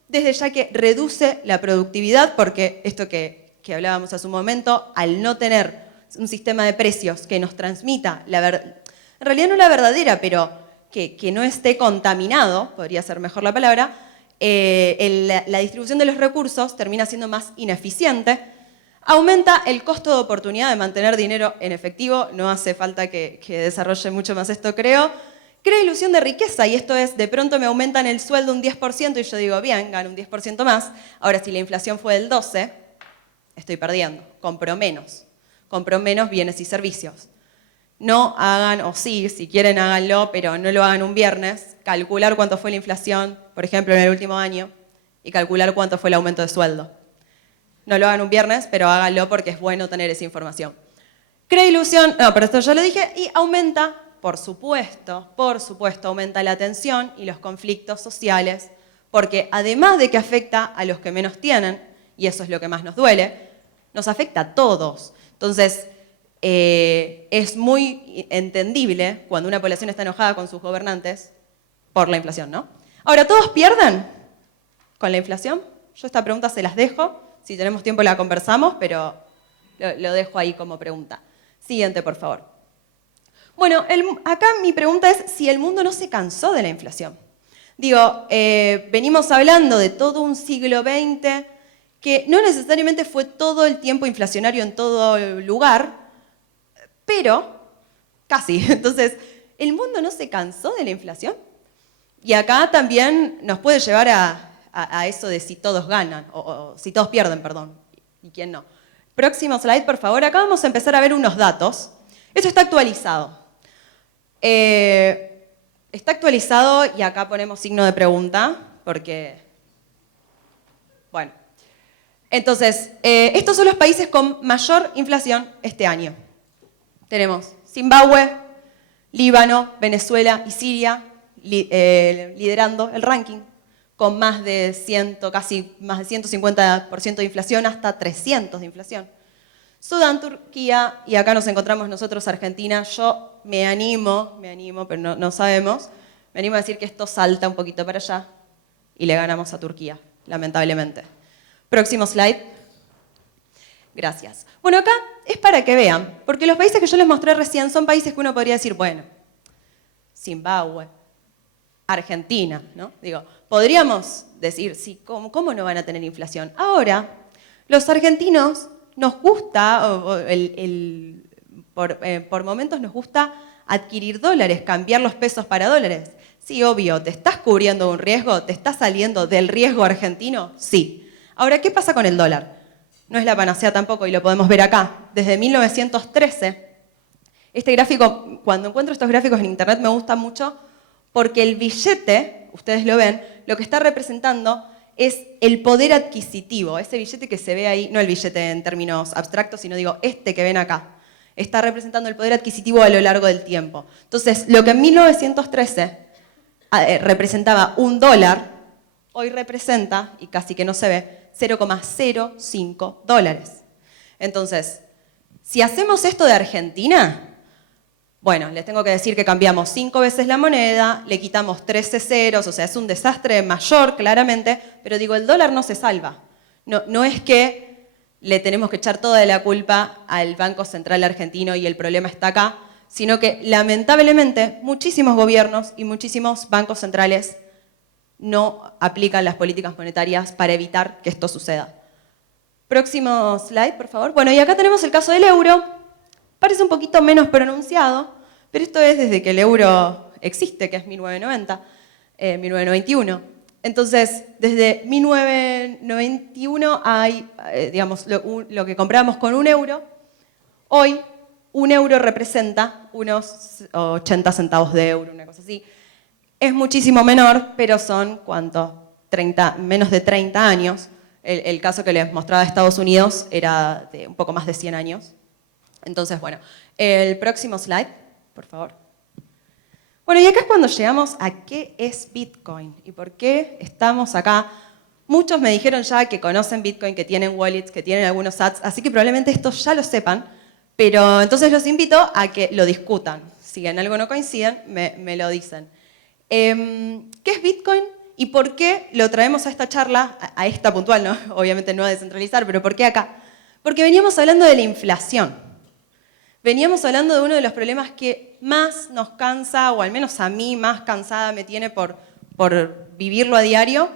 desde ya que reduce la productividad, porque esto que hablábamos hace un momento, al no tener un sistema de precios que nos transmita, en realidad no la verdadera, pero que no esté contaminado, podría ser mejor la palabra, la distribución de los recursos termina siendo más ineficiente, aumenta el costo de oportunidad de mantener dinero en efectivo, no hace falta que desarrolle mucho más esto, creo. Crea ilusión de riqueza, y esto es, de pronto me aumentan el sueldo un 10% y yo digo, bien, gano un 10% más. Ahora, si la inflación fue del 12%, estoy perdiendo, compro menos bienes y servicios. No hagan, o sí, si quieren háganlo, pero no lo hagan un viernes, calcular cuánto fue la inflación, por ejemplo, en el último año, y calcular cuánto fue el aumento de sueldo. No lo hagan un viernes, pero háganlo porque es bueno tener esa información. Crea ilusión, no, pero esto ya lo dije, y aumenta, por supuesto, aumenta la tensión y los conflictos sociales, porque además de que afecta a los que menos tienen, y eso es lo que más nos duele, nos afecta a todos. Entonces, es muy entendible cuando una población está enojada con sus gobernantes por la inflación, ¿no? Ahora, ¿todos pierden con la inflación? Yo esta pregunta se las dejo, si tenemos tiempo la conversamos, pero lo dejo ahí como pregunta. Siguiente, por favor. Bueno, acá mi pregunta es si el mundo no se cansó de la inflación. Digo, venimos hablando de todo un siglo XX que no necesariamente fue todo el tiempo inflacionario en todo lugar, pero casi. Entonces, ¿el mundo no se cansó de la inflación? Y acá también nos puede llevar a eso de si todos ganan, o si todos pierden, perdón, y quién no. Próximo slide, por favor. Acá vamos a empezar a ver unos datos. Esto está actualizado. Está actualizado y acá ponemos signo de pregunta, porque, bueno. Entonces, estos son los países con mayor inflación este año. Tenemos Zimbabue, Líbano, Venezuela y Siria liderando el ranking con casi más de 150% de inflación hasta 300% de inflación. Sudán, Turquía, y acá nos encontramos nosotros, Argentina. Yo me animo, pero no sabemos, me animo a decir que esto salta un poquito para allá y le ganamos a Turquía, lamentablemente. Próximo slide. Gracias. Bueno, acá es para que vean, porque los países que yo les mostré recién son países que uno podría decir, bueno, Zimbabue, Argentina, ¿no? Digo, podríamos decir, sí, ¿cómo no van a tener inflación? Ahora, los argentinos nos gusta, por momentos nos gusta adquirir dólares, cambiar los pesos para dólares. Sí, obvio, ¿te estás cubriendo un riesgo? ¿Te estás saliendo del riesgo argentino? Sí. Ahora, ¿qué pasa con el dólar? No es la panacea tampoco y lo podemos ver acá. Desde 1913, este gráfico, cuando encuentro estos gráficos en internet me gusta mucho porque el billete, ustedes lo ven, lo que está representando es el poder adquisitivo. Ese billete que se ve ahí, no el billete en términos abstractos, sino digo este que ven acá, está representando el poder adquisitivo a lo largo del tiempo. Entonces, lo que en 1913 representaba $1, hoy representa, y casi que no se ve, 0,05 dólares. Entonces, si hacemos esto de Argentina, bueno, les tengo que decir que cambiamos 5 veces la moneda, le quitamos 13 ceros, o sea, es un desastre mayor, claramente, pero digo, el dólar no se salva. No es que le tenemos que echar toda la culpa al Banco Central argentino y el problema está acá, sino que lamentablemente muchísimos gobiernos y muchísimos bancos centrales no aplican las políticas monetarias para evitar que esto suceda. Próximo slide, por favor. Bueno, y acá tenemos el caso del euro. Parece un poquito menos pronunciado, pero esto es desde que el euro existe, que es 1991. Entonces, desde 1991 hay, digamos, lo que compramos con €1, hoy €1 representa unos 80 centavos de euro, una cosa así. Es muchísimo menor, pero son, ¿cuánto? Menos de 30 años. El caso que les mostraba de Estados Unidos era de un poco más de 100 años. Entonces, bueno, el próximo slide, por favor. Bueno, y acá es cuando llegamos a qué es Bitcoin y por qué estamos acá. Muchos me dijeron ya que conocen Bitcoin, que tienen wallets, que tienen algunos sats, así que probablemente esto ya lo sepan, pero entonces los invito a que lo discutan. Si en algo no coinciden, me lo dicen. ¿Qué es Bitcoin y por qué lo traemos a esta charla, a esta puntual, ¿no? Obviamente no a descentralizar, pero ¿por qué acá? Porque veníamos hablando de la inflación. Veníamos hablando de uno de los problemas que más nos cansa, o al menos a mí más cansada me tiene por vivirlo a diario,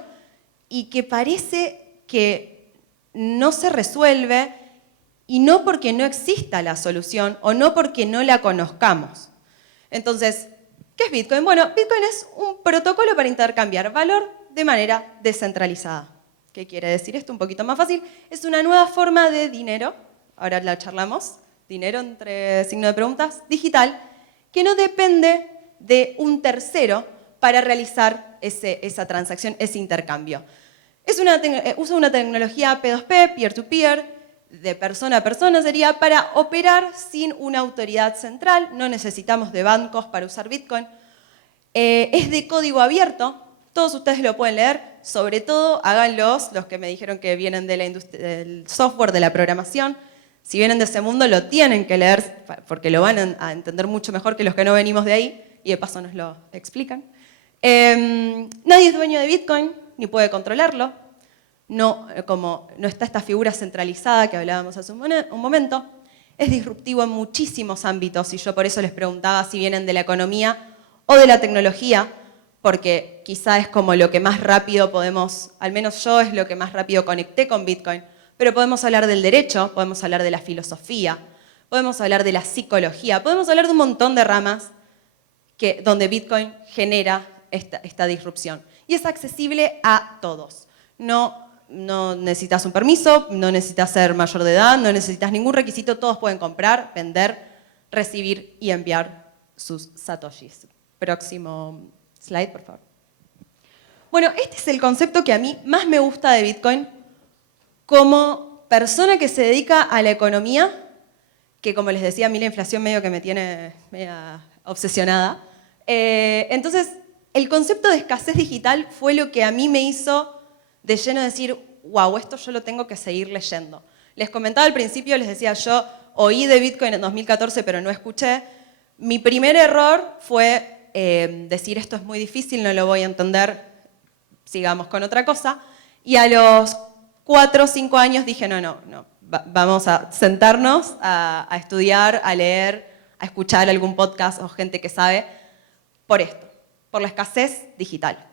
y que parece que no se resuelve, y no porque no exista la solución, o no porque no la conozcamos. Entonces, ¿qué es Bitcoin? Bueno, Bitcoin es un protocolo para intercambiar valor de manera descentralizada. ¿Qué quiere decir esto? Un poquito más fácil. Es una nueva forma de dinero, ahora la charlamos, dinero entre signo de preguntas, digital, que no depende de un tercero para realizar esa transacción, ese intercambio. Usa una tecnología P2P, peer-to-peer, de persona a persona sería, para operar sin una autoridad central. No necesitamos de bancos para usar Bitcoin. Es de código abierto, todos ustedes lo pueden leer, sobre todo háganlos, los que me dijeron que vienen de la industria, del software, de la programación. Si vienen de ese mundo lo tienen que leer porque lo van a entender mucho mejor que los que no venimos de ahí y de paso nos lo explican. Nadie es dueño de Bitcoin ni puede controlarlo. Como no está esta figura centralizada que hablábamos hace un momento. Es disruptivo en muchísimos ámbitos y yo por eso les preguntaba si vienen de la economía o de la tecnología, porque quizá es como lo que más rápido podemos, al menos yo es lo que más rápido conecté con Bitcoin. Pero podemos hablar del derecho, podemos hablar de la filosofía, podemos hablar de la psicología, podemos hablar de un montón de ramas donde Bitcoin genera esta disrupción. Y es accesible a todos. No necesitas un permiso, no necesitas ser mayor de edad, no necesitas ningún requisito, todos pueden comprar, vender, recibir y enviar sus satoshis. Próximo slide, por favor. Bueno, este es el concepto que a mí más me gusta de Bitcoin. Como persona que se dedica a la economía, que como les decía, a mí la inflación medio que me tiene media obsesionada, entonces el concepto de escasez digital fue lo que a mí me hizo de lleno decir, wow, esto yo lo tengo que seguir leyendo. Les comentaba al principio, les decía, yo oí de Bitcoin en 2014, pero no escuché. Mi primer error fue decir, esto es muy difícil, no lo voy a entender, sigamos con otra cosa. Y a los 4 o 5 años dije, no, vamos a sentarnos a estudiar, a leer, a escuchar algún podcast o gente que sabe por esto, por la escasez digital.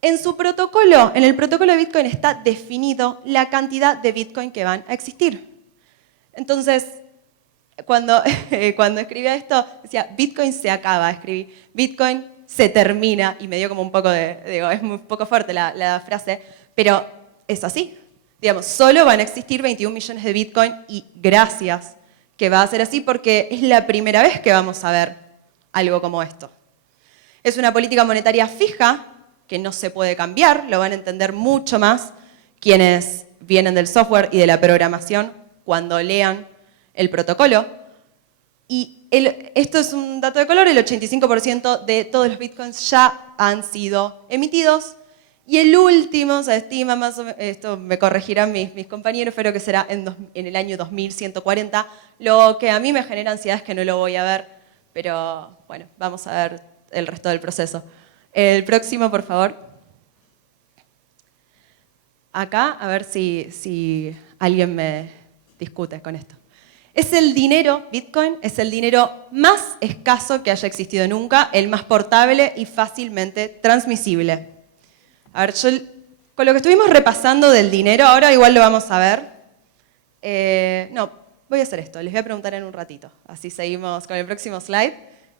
En el protocolo de Bitcoin está definido la cantidad de Bitcoin que van a existir. Entonces, cuando escribía esto, decía, Bitcoin se acaba, escribí, Bitcoin se termina, y me dio como un poco digo, es un poco fuerte la frase, pero es así. Digamos, solo van a existir 21 millones de Bitcoin y gracias que va a ser así porque es la primera vez que vamos a ver algo como esto. Es una política monetaria fija que no se puede cambiar, lo van a entender mucho más quienes vienen del software y de la programación cuando lean el protocolo. Y esto es un dato de color, el 85% de todos los bitcoins ya han sido emitidos. Y el último se estima más o menos, esto me corregirán mis compañeros, pero que será en el año 2140. Lo que a mí me genera ansiedad es que no lo voy a ver, pero bueno, vamos a ver el resto del proceso. El próximo, por favor. Acá, a ver si alguien me discute con esto. Es el dinero, Bitcoin, es el dinero más escaso que haya existido nunca, el más portable y fácilmente transmisible. A ver, con lo que estuvimos repasando del dinero, ahora igual lo vamos a ver. No, voy a hacer esto, les voy a preguntar en un ratito. Así seguimos con el próximo slide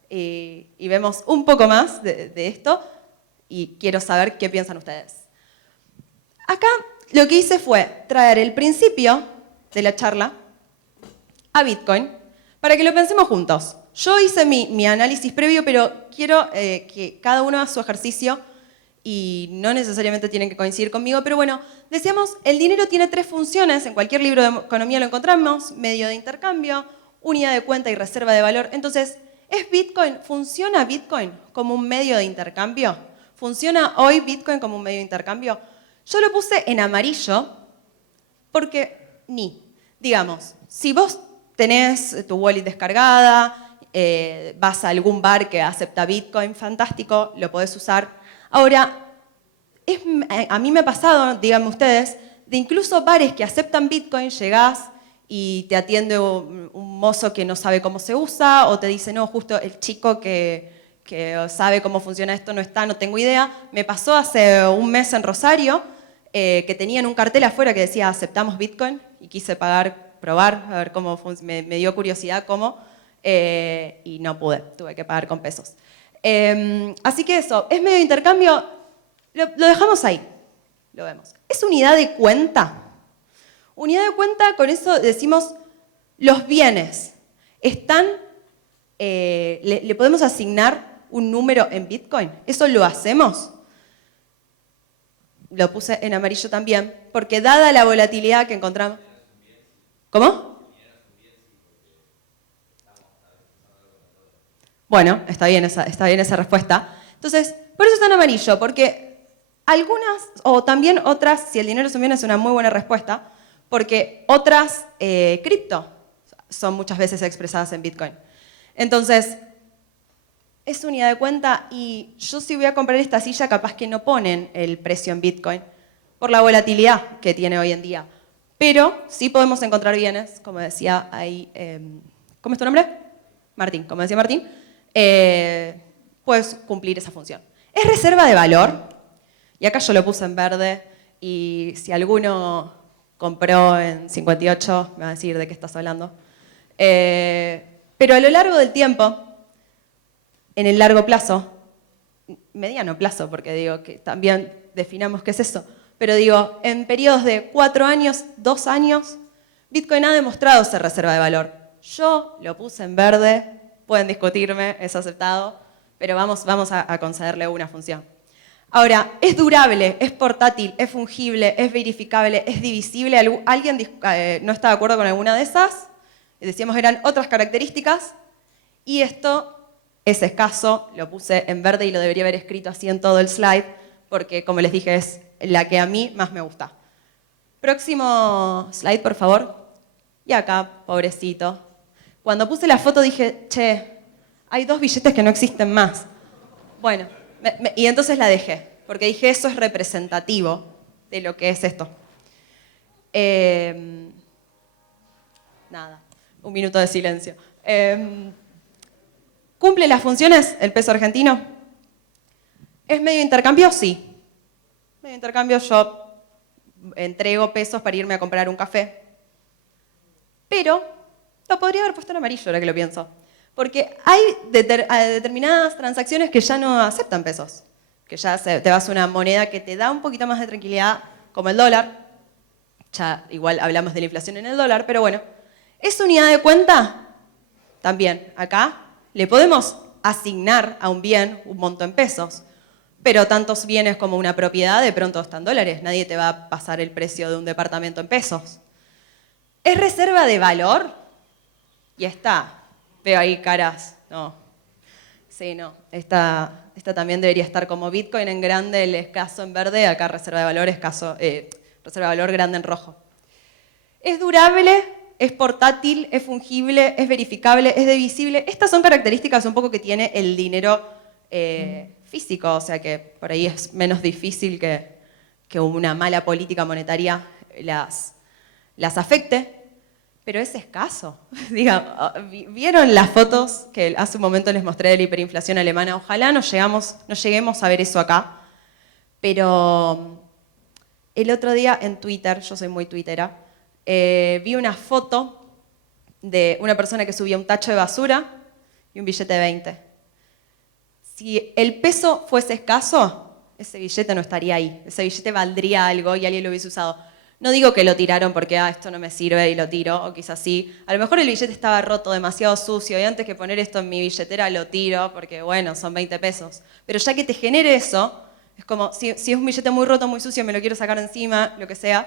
y vemos un poco más de esto y quiero saber qué piensan ustedes. Acá lo que hice fue traer el principio de la charla a Bitcoin para que lo pensemos juntos. Yo hice mi análisis previo, pero quiero que cada uno haga su ejercicio y no necesariamente tienen que coincidir conmigo, pero bueno, decíamos, el dinero tiene 3 funciones, en cualquier libro de economía lo encontramos, medio de intercambio, unidad de cuenta y reserva de valor. Entonces, ¿funciona Bitcoin como un medio de intercambio? ¿Funciona hoy Bitcoin como un medio de intercambio? Yo lo puse en amarillo porque digamos, si vos tenés tu wallet descargada, vas a algún bar que acepta Bitcoin, fantástico, lo podés usar. Ahora, a mí me ha pasado, díganme ustedes, de incluso bares que aceptan Bitcoin, llegás y te atiende un mozo que no sabe cómo se usa, o te dice, no, justo el chico que sabe cómo funciona esto no está, no tengo idea. Me pasó hace un mes en Rosario, que tenían un cartel afuera que decía, aceptamos Bitcoin, y quise probar, a ver cómo me dio curiosidad cómo, y no pude, tuve que pagar con pesos. Así que eso, ¿es medio de intercambio? Lo dejamos ahí, lo vemos. ¿Es unidad de cuenta? Unidad de cuenta, con eso decimos, los bienes están, le podemos asignar un número en Bitcoin. ¿Eso lo hacemos? Lo puse en amarillo también, porque dada la volatilidad que encontramos... ¿Cómo? Bueno, está bien esa respuesta. Entonces, por eso está en amarillo, porque algunas, o también otras, si el dinero es un bien, es una muy buena respuesta, porque otras cripto son muchas veces expresadas en Bitcoin. Entonces, es unidad de cuenta y yo si voy a comprar esta silla, capaz que no ponen el precio en Bitcoin por la volatilidad que tiene hoy en día. Pero sí podemos encontrar bienes, como decía ahí, ¿cómo es tu nombre? Martín, como decía Martín, puedes cumplir esa función. ¿Es reserva de valor? Y acá yo lo puse en verde y si alguno compró en 58, me va a decir de qué estás hablando. Pero a lo largo del tiempo, en el largo plazo, mediano plazo, porque digo que también definamos qué es eso, pero digo, en periodos de 4 años, 2 años, Bitcoin ha demostrado ser reserva de valor. Yo lo puse en verde, pueden discutirme, es aceptado, pero vamos a concederle una función. Ahora, ¿es durable, es portátil, es fungible, es verificable, es divisible? ¿Alguien no está de acuerdo con alguna de esas? Decíamos eran otras características, y esto es escaso, lo puse en verde y lo debería haber escrito así en todo el slide, porque como les dije es la que a mí más me gusta. Próximo slide, por favor. Y acá, pobrecito. Cuando puse la foto dije, che, hay 2 billetes que no existen más. Bueno, y entonces la dejé, porque dije, eso es representativo de lo que es esto. Nada, un minuto de silencio. ¿Cumple las funciones el peso argentino? ¿Es medio de intercambio? Sí. Medio de intercambio, yo entrego pesos para irme a comprar un café. Pero Lo podría haber puesto en amarillo ahora que lo pienso. Porque hay determinadas transacciones que ya no aceptan pesos. Que ya te vas a una moneda que te da un poquito más de tranquilidad, como el dólar. Ya igual hablamos de la inflación en el dólar, pero bueno. ¿Es unidad de cuenta? También, acá le podemos asignar a un bien un monto en pesos. Pero tantos bienes como una propiedad de pronto están en dólares. Nadie te va a pasar el precio de un departamento en pesos. ¿Es reserva de valor? Y está. Veo ahí caras. No. Sí, no. Esta también debería estar como Bitcoin en grande, el escaso en verde. Acá reserva de valor, reserva de valor grande en rojo. ¿Es durable? ¿Es portátil? ¿Es fungible? ¿Es verificable? ¿Es divisible? Estas son características un poco que tiene el dinero físico, o sea que por ahí es menos difícil que una mala política monetaria las afecte, pero es escaso. ¿Vieron las fotos que hace un momento les mostré de la hiperinflación alemana? Ojalá no lleguemos a ver eso acá, pero el otro día en Twitter, yo soy muy tuitera, vi una foto de una persona que subía un tacho de basura y un billete de 20. Si el peso fuese escaso, ese billete no estaría ahí. Ese billete valdría algo y alguien lo hubiese usado. No digo que lo tiraron porque esto no me sirve y lo tiro, o quizás sí. A lo mejor el billete estaba roto, demasiado sucio, y antes que poner esto en mi billetera lo tiro porque, bueno, son 20 pesos. Pero ya que te genere eso, es como, si es un billete muy roto, muy sucio, me lo quiero sacar encima, lo que sea,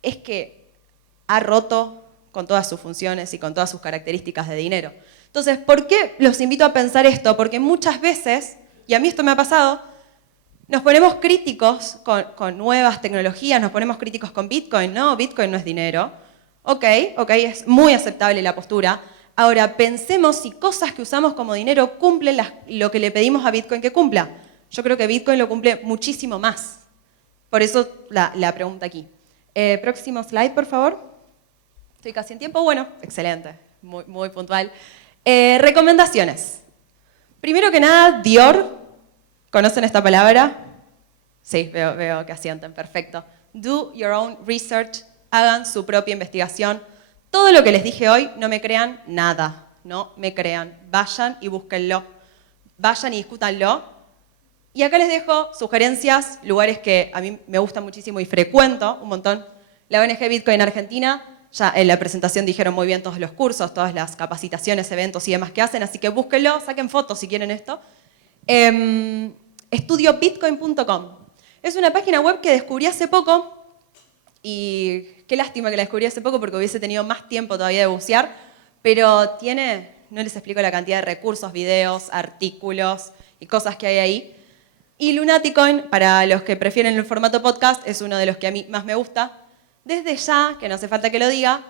es que ha roto con todas sus funciones y con todas sus características de dinero. Entonces, ¿por qué los invito a pensar esto? Porque muchas veces, y a mí esto me ha pasado, nos ponemos críticos con nuevas tecnologías, nos ponemos críticos con Bitcoin. No, Bitcoin no es dinero. Ok, es muy aceptable la postura. Ahora, pensemos si cosas que usamos como dinero cumplen lo que le pedimos a Bitcoin que cumpla. Yo creo que Bitcoin lo cumple muchísimo más. Por eso la pregunta aquí. Próximo slide, por favor. Estoy casi en tiempo. Bueno, excelente, muy, muy puntual. Recomendaciones. Primero que nada, Dior. ¿Conocen esta palabra? Sí, veo que asienten, perfecto. Do your own research, hagan su propia investigación. Todo lo que les dije hoy, no me crean nada, no me crean. Vayan y búsquenlo, vayan y discútanlo. Y acá les dejo sugerencias, lugares que a mí me gustan muchísimo y frecuento un montón. La ONG Bitcoin Argentina, ya en la presentación dijeron muy bien todos los cursos, todas las capacitaciones, eventos y demás que hacen, así que búsquenlo, saquen fotos si quieren esto. Estudiobitcoin.com. Es una página web que descubrí hace poco y qué lástima que la descubrí hace poco porque hubiese tenido más tiempo todavía de bucear, pero tiene, no les explico la cantidad de recursos, videos, artículos y cosas que hay ahí. Y Lunaticoin, para los que prefieren el formato podcast, es uno de los que a mí más me gusta. Desde ya, que no hace falta que lo diga,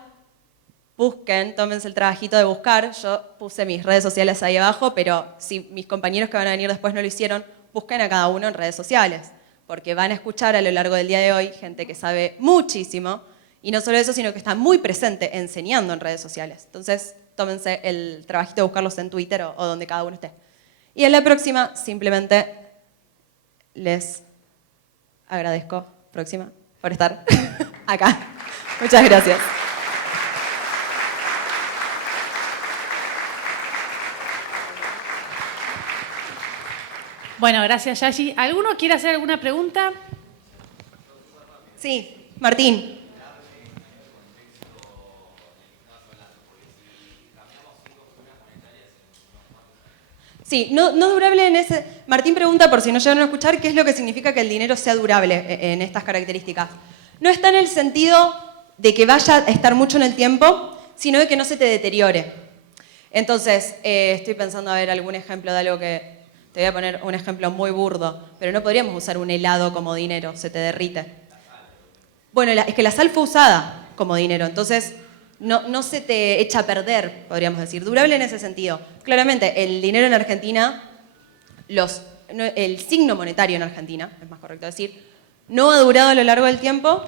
busquen, tómense el trabajito de buscar. Yo puse mis redes sociales ahí abajo, pero si mis compañeros que van a venir después no lo hicieron, busquen a cada uno en redes sociales, porque van a escuchar a lo largo del día de hoy gente que sabe muchísimo, y no solo eso, sino que está muy presente enseñando en redes sociales. Entonces, tómense el trabajito de buscarlos en Twitter o donde cada uno esté. Y en la próxima, simplemente les agradezco, por estar acá. Muchas gracias. Bueno, gracias, Yashi. ¿Alguno quiere hacer alguna pregunta? Sí, Martín. Sí, no durable en ese... Martín pregunta, por si no llegaron a escuchar, ¿qué es lo que significa que el dinero sea durable en estas características? No está en el sentido de que vaya a estar mucho en el tiempo, sino de que no se te deteriore. Entonces, estoy pensando a ver algún ejemplo de algo que... Te voy a poner un ejemplo muy burdo, pero no podríamos usar un helado como dinero, se te derrite. Bueno, es que la sal fue usada como dinero, entonces no se te echa a perder, podríamos decir. Durable en ese sentido. Claramente, el dinero en Argentina, el signo monetario en Argentina, es más correcto decir, no ha durado a lo largo del tiempo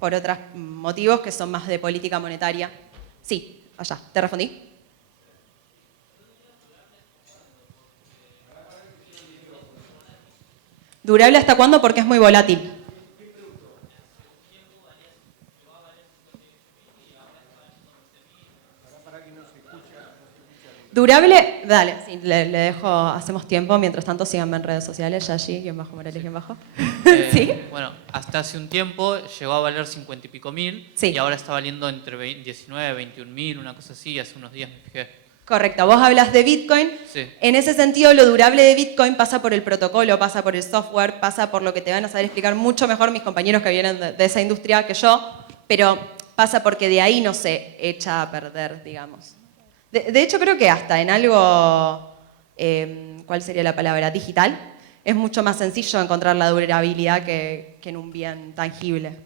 por otros motivos que son más de política monetaria. Sí, allá, te respondí. ¿Durable hasta cuándo? Porque es muy volátil. Durable, dale, sí, le dejo, hacemos tiempo, mientras tanto síganme en redes sociales, Yashi_Morales_. ¿Sí? Bueno, hasta hace un tiempo llegó a valer 50 y pico mil Sí. y ahora está valiendo entre 19, 21 mil, una cosa así, hace unos días me fijé. Correcto, vos hablas de Bitcoin. Sí. En ese sentido, lo durable de Bitcoin pasa por el protocolo, pasa por el software, pasa por lo que te van a saber explicar mucho mejor mis compañeros que vienen de esa industria que yo, pero pasa porque de ahí no se echa a perder, digamos. De hecho, creo que hasta en algo, ¿cuál sería la palabra? Digital, es mucho más sencillo encontrar la durabilidad que en un bien tangible.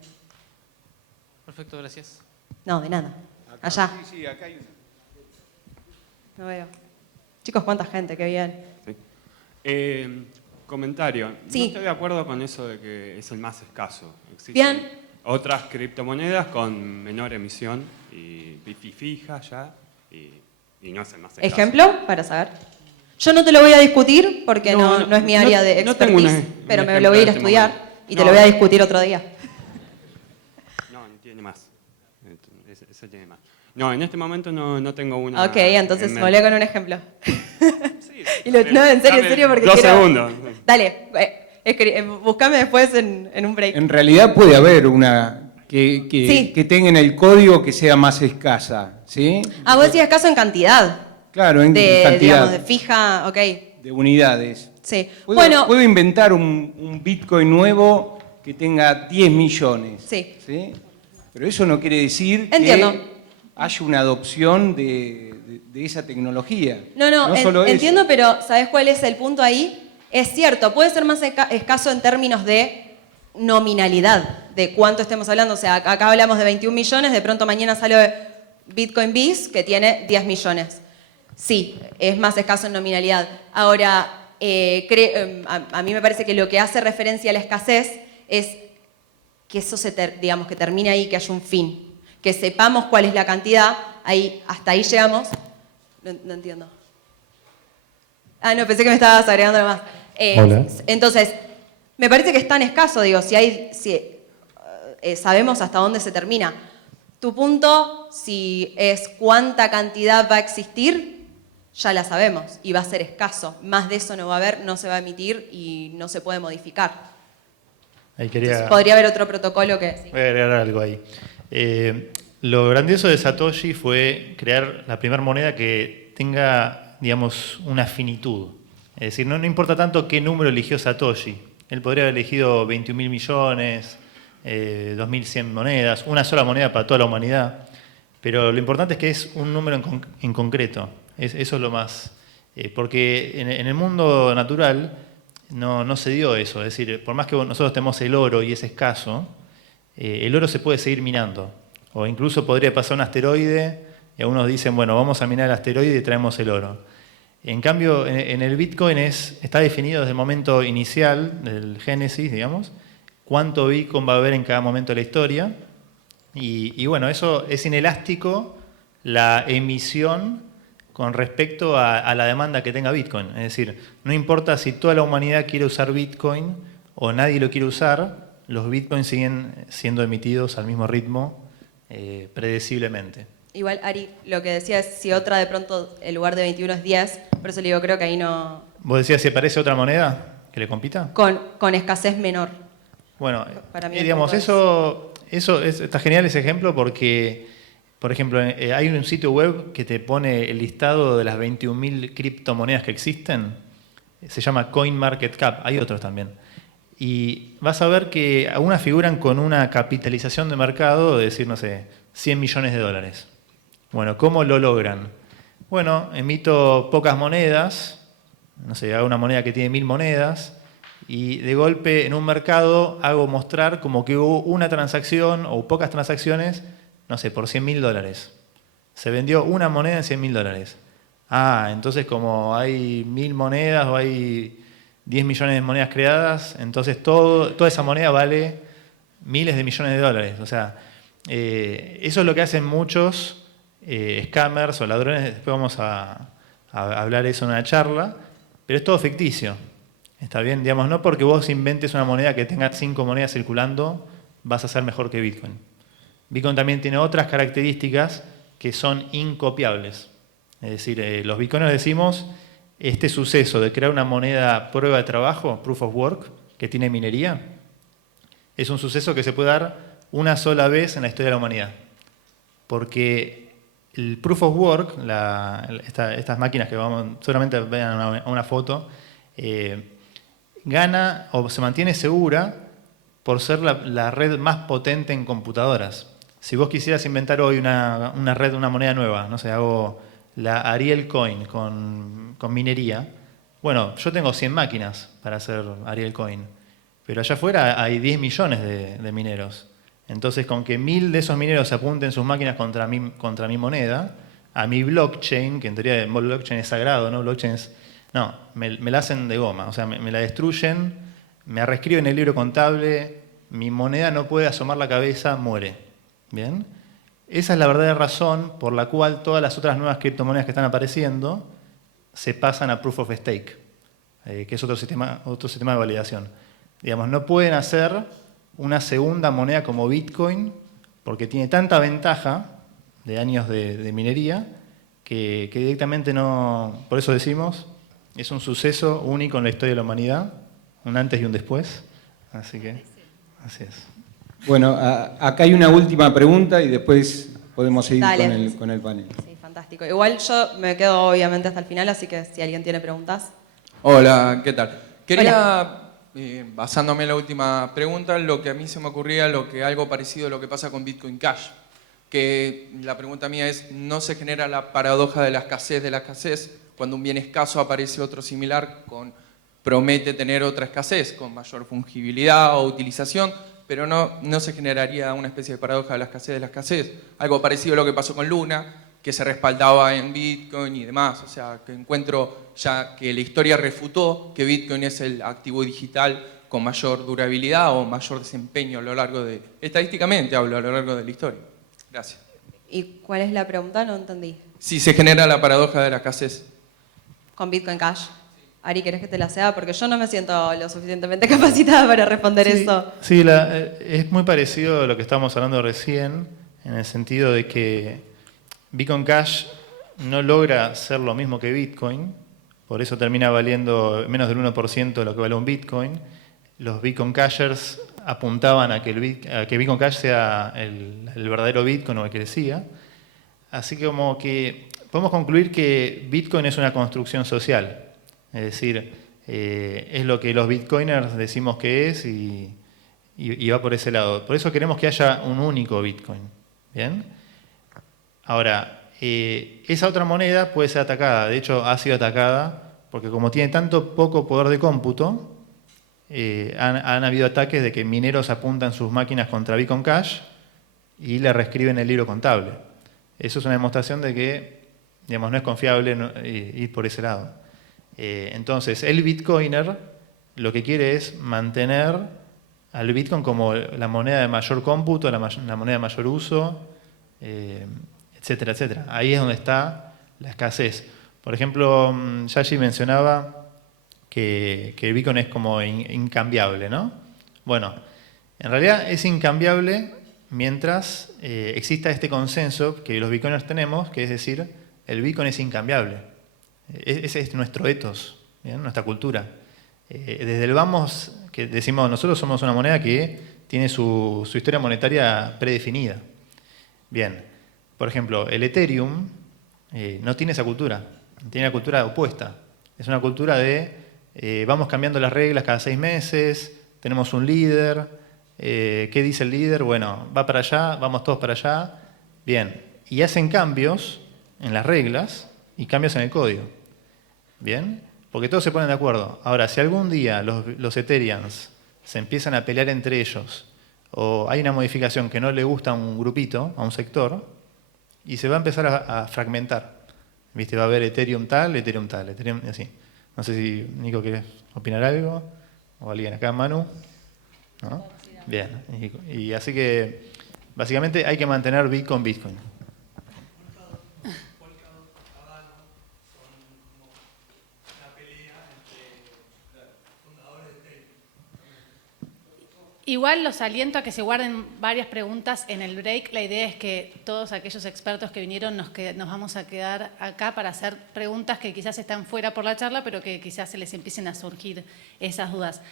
Perfecto, gracias. No, de nada. Allá. Sí, acá hay una. No veo. Chicos, cuánta gente, qué bien. Sí. Comentario. Sí. No estoy de acuerdo con eso de que es el más escaso. Existen Bien. otras criptomonedas con menor emisión y fija ya y no es el más escaso. ¿Ejemplo? Para saber. Yo no te lo voy a discutir porque no es mi área de no tengo expertise, pero me lo ejemplo voy a ir a en este estudiar momento. y te lo voy a discutir otro día. No, tiene más. Ese tiene más. No, en este momento no tengo una. Ok, entonces en me mente. volé con un ejemplo. Sí, No, en serio, porque 2 quiero... segundos. Dale, buscame después en un break. En realidad puede haber una Sí. que tenga en el código que sea más escasa, ¿sí? Vos decías caso en cantidad. Claro, en De, cantidad digamos, de fija, ok. de unidades. Sí. Puedo inventar un Bitcoin nuevo que tenga 10 millones. Sí. Pero eso no quiere decir Entiendo. que haya una adopción de esa tecnología. No, solo eso. entiendo, pero ¿sabes cuál es el punto ahí? Es cierto, puede ser más escaso en términos de nominalidad, de cuánto estemos hablando. O sea, acá hablamos de 21 millones, de pronto mañana sale Bitcoin Biz, que tiene 10 millones. Sí, es más escaso en nominalidad. Ahora, a mí me parece que lo que hace referencia a la escasez es que eso digamos, que termine ahí, que haya un fin. Que sepamos cuál es la cantidad, hasta ahí llegamos. No entiendo. No, pensé que me estabas agregando algo más. Hola. Entonces, me parece que es tan escaso, digo, sabemos hasta dónde se termina. Tu punto, si es cuánta cantidad va a existir, ya la sabemos y va a ser escaso. Más de eso no va a haber, no se va a emitir y no se puede modificar. Ahí Entonces, podría haber otro protocolo que... Sí. voy a agregar algo ahí. Lo grandioso de Satoshi fue crear la primera moneda que tenga, digamos, una finitud. Es decir, no importa tanto qué número eligió Satoshi. Él podría haber elegido 21.000 millones, 2.100 monedas, una sola moneda para toda la humanidad. Pero lo importante es que es un número en concreto. Eso es lo más... porque en el mundo natural no se dio eso. Es decir, por más que nosotros tenemos el oro y es escaso, el oro se puede seguir minando. O incluso podría pasar un asteroide y algunos dicen, bueno, vamos a minar el asteroide y traemos el oro. En cambio, en el Bitcoin está definido desde el momento inicial, del génesis, digamos, cuánto Bitcoin va a haber en cada momento de la historia. Y bueno, eso es inelástico la emisión con respecto a la demanda que tenga Bitcoin. Es decir, no importa si toda la humanidad quiere usar Bitcoin o nadie lo quiere usar, los Bitcoins siguen siendo emitidos al mismo ritmo, predeciblemente. Igual, Ari, lo que decía es si otra de pronto el lugar de 21 es 10, por eso le digo, creo que ahí no... ¿Vos decías si aparece otra moneda que le compita? Con escasez menor. Bueno, Para mí digamos, está genial ese ejemplo porque, por ejemplo, hay un sitio web que te pone el listado de las 21.000 criptomonedas que existen. Se llama CoinMarketCap, hay otros también. Y vas a ver que algunas figuran con una capitalización de mercado de decir, no sé, 100 millones de dólares. Bueno, ¿cómo lo logran? Bueno, emito pocas monedas, no sé, hago una moneda que tiene 1000 monedas, y de golpe en un mercado hago mostrar como que hubo una transacción o pocas transacciones, no sé, por 100.000 dólares. Se vendió una moneda en 100.000 dólares. Entonces como hay 1000 monedas o hay 10 millones de monedas creadas, entonces toda esa moneda vale miles de millones de dólares. O sea, eso es lo que hacen muchos scammers o ladrones. Después vamos a hablar de eso en una charla, pero es todo ficticio. ¿Está bien? Digamos, no porque vos inventes una moneda que tenga 5 monedas circulando, vas a ser mejor que Bitcoin. Bitcoin también tiene otras características que son incopiables. Es decir, los bitcoiners decimos, este suceso de crear una moneda prueba de trabajo, proof of work, que tiene minería, es un suceso que se puede dar una sola vez en la historia de la humanidad. Porque el proof of work, estas máquinas que seguramente vean una foto, gana o se mantiene segura por ser la red más potente en computadoras. Si vos quisieras inventar hoy una red, una moneda nueva, no sé, hago la Ariel Coin con minería, bueno, yo tengo 100 máquinas para hacer Ariel Coin, pero allá afuera hay 10 millones de mineros. Entonces, con que 1000 de esos mineros apunten sus máquinas contra mi moneda, a mi blockchain, que en teoría el blockchain es sagrado, ¿no? Blockchain es, no, me la hacen de goma, o sea, me la destruyen, me reescriben el libro contable, mi moneda no puede asomar la cabeza, muere. ¿Bien? Esa es la verdadera razón por la cual todas las otras nuevas criptomonedas que están apareciendo se pasan a Proof of Stake, que es otro sistema de validación. Digamos, no pueden hacer una segunda moneda como Bitcoin porque tiene tanta ventaja de años de minería que directamente no... Por eso decimos, es un suceso único en la historia de la humanidad, un antes y un después. Así que, así es. Bueno, acá hay una última pregunta y después podemos seguir Dale. con el panel. Sí, fantástico. Igual yo me quedo obviamente hasta el final, así que si alguien tiene preguntas. Hola, ¿qué tal? Quería, basándome en la última pregunta, lo que a mí se me ocurría, algo parecido a lo que pasa con Bitcoin Cash. Que la pregunta mía es, ¿no se genera la paradoja de la escasez cuando un bien escaso aparece otro similar promete tener otra escasez, con mayor fungibilidad o utilización, pero no se generaría una especie de paradoja de la escasez? Algo parecido a lo que pasó con Luna, que se respaldaba en Bitcoin y demás. O sea, que encuentro ya que la historia refutó que Bitcoin es el activo digital con mayor durabilidad o mayor desempeño a lo largo de... Estadísticamente hablo, a lo largo de la historia. Gracias. ¿Y cuál es la pregunta? No entendí. Si se genera la paradoja de la escasez. Con Bitcoin Cash. Ari, ¿querés que te la sea? Porque yo no me siento lo suficientemente capacitada para responder eso. Sí, es muy parecido a lo que estábamos hablando recién, en el sentido de que Bitcoin Cash no logra ser lo mismo que Bitcoin, por eso termina valiendo menos del 1% de lo que vale un Bitcoin. Los Bitcoin Cashers apuntaban a que Bitcoin Cash sea el verdadero Bitcoin o el que decía. Así que como que podemos concluir que Bitcoin es una construcción social. Es decir, es lo que los bitcoiners decimos que es y va por ese lado. Por eso queremos que haya un único Bitcoin. ¿Bien? Ahora, esa otra moneda puede ser atacada. De hecho, ha sido atacada porque como tiene tanto poco poder de cómputo, han habido ataques de que mineros apuntan sus máquinas contra Bitcoin Cash y le reescriben el libro contable. Eso es una demostración de que, digamos, no es confiable ir por ese lado. Entonces, el bitcoiner lo que quiere es mantener al Bitcoin como la moneda de mayor cómputo, la moneda de mayor uso, etcétera, etcétera. Ahí es donde está la escasez. Por ejemplo, Yashi mencionaba que el Bitcoin es como incambiable, ¿no? Bueno, en realidad es incambiable mientras exista este consenso que los bitcoiners tenemos, que es decir, el Bitcoin es incambiable. Ese es nuestro ethos, ¿bien? Nuestra cultura. Desde el vamos, que decimos nosotros somos una moneda que tiene su historia monetaria predefinida. Bien, por ejemplo, el Ethereum no tiene esa cultura, tiene la cultura opuesta. Es una cultura de vamos cambiando las reglas cada 6 meses, tenemos un líder, ¿qué dice el líder? Bueno, va para allá, vamos todos para allá. Bien, y hacen cambios en las reglas y cambios en el código. ¿Bien? Porque todos se ponen de acuerdo. Ahora, si algún día los Ethereans se empiezan a pelear entre ellos o hay una modificación que no le gusta a un grupito, a un sector, y se va a empezar a fragmentar. ¿Viste? Va a haber Ethereum tal, Ethereum así. No sé si Nico quieres opinar algo, o alguien acá, Manu. ¿No? Bien. Y así que, básicamente, hay que mantener Bitcoin. Igual los aliento a que se guarden varias preguntas en el break. La idea es que todos aquellos expertos que vinieron nos vamos a quedar acá para hacer preguntas que quizás están fuera por la charla, pero que quizás se les empiecen a surgir esas dudas.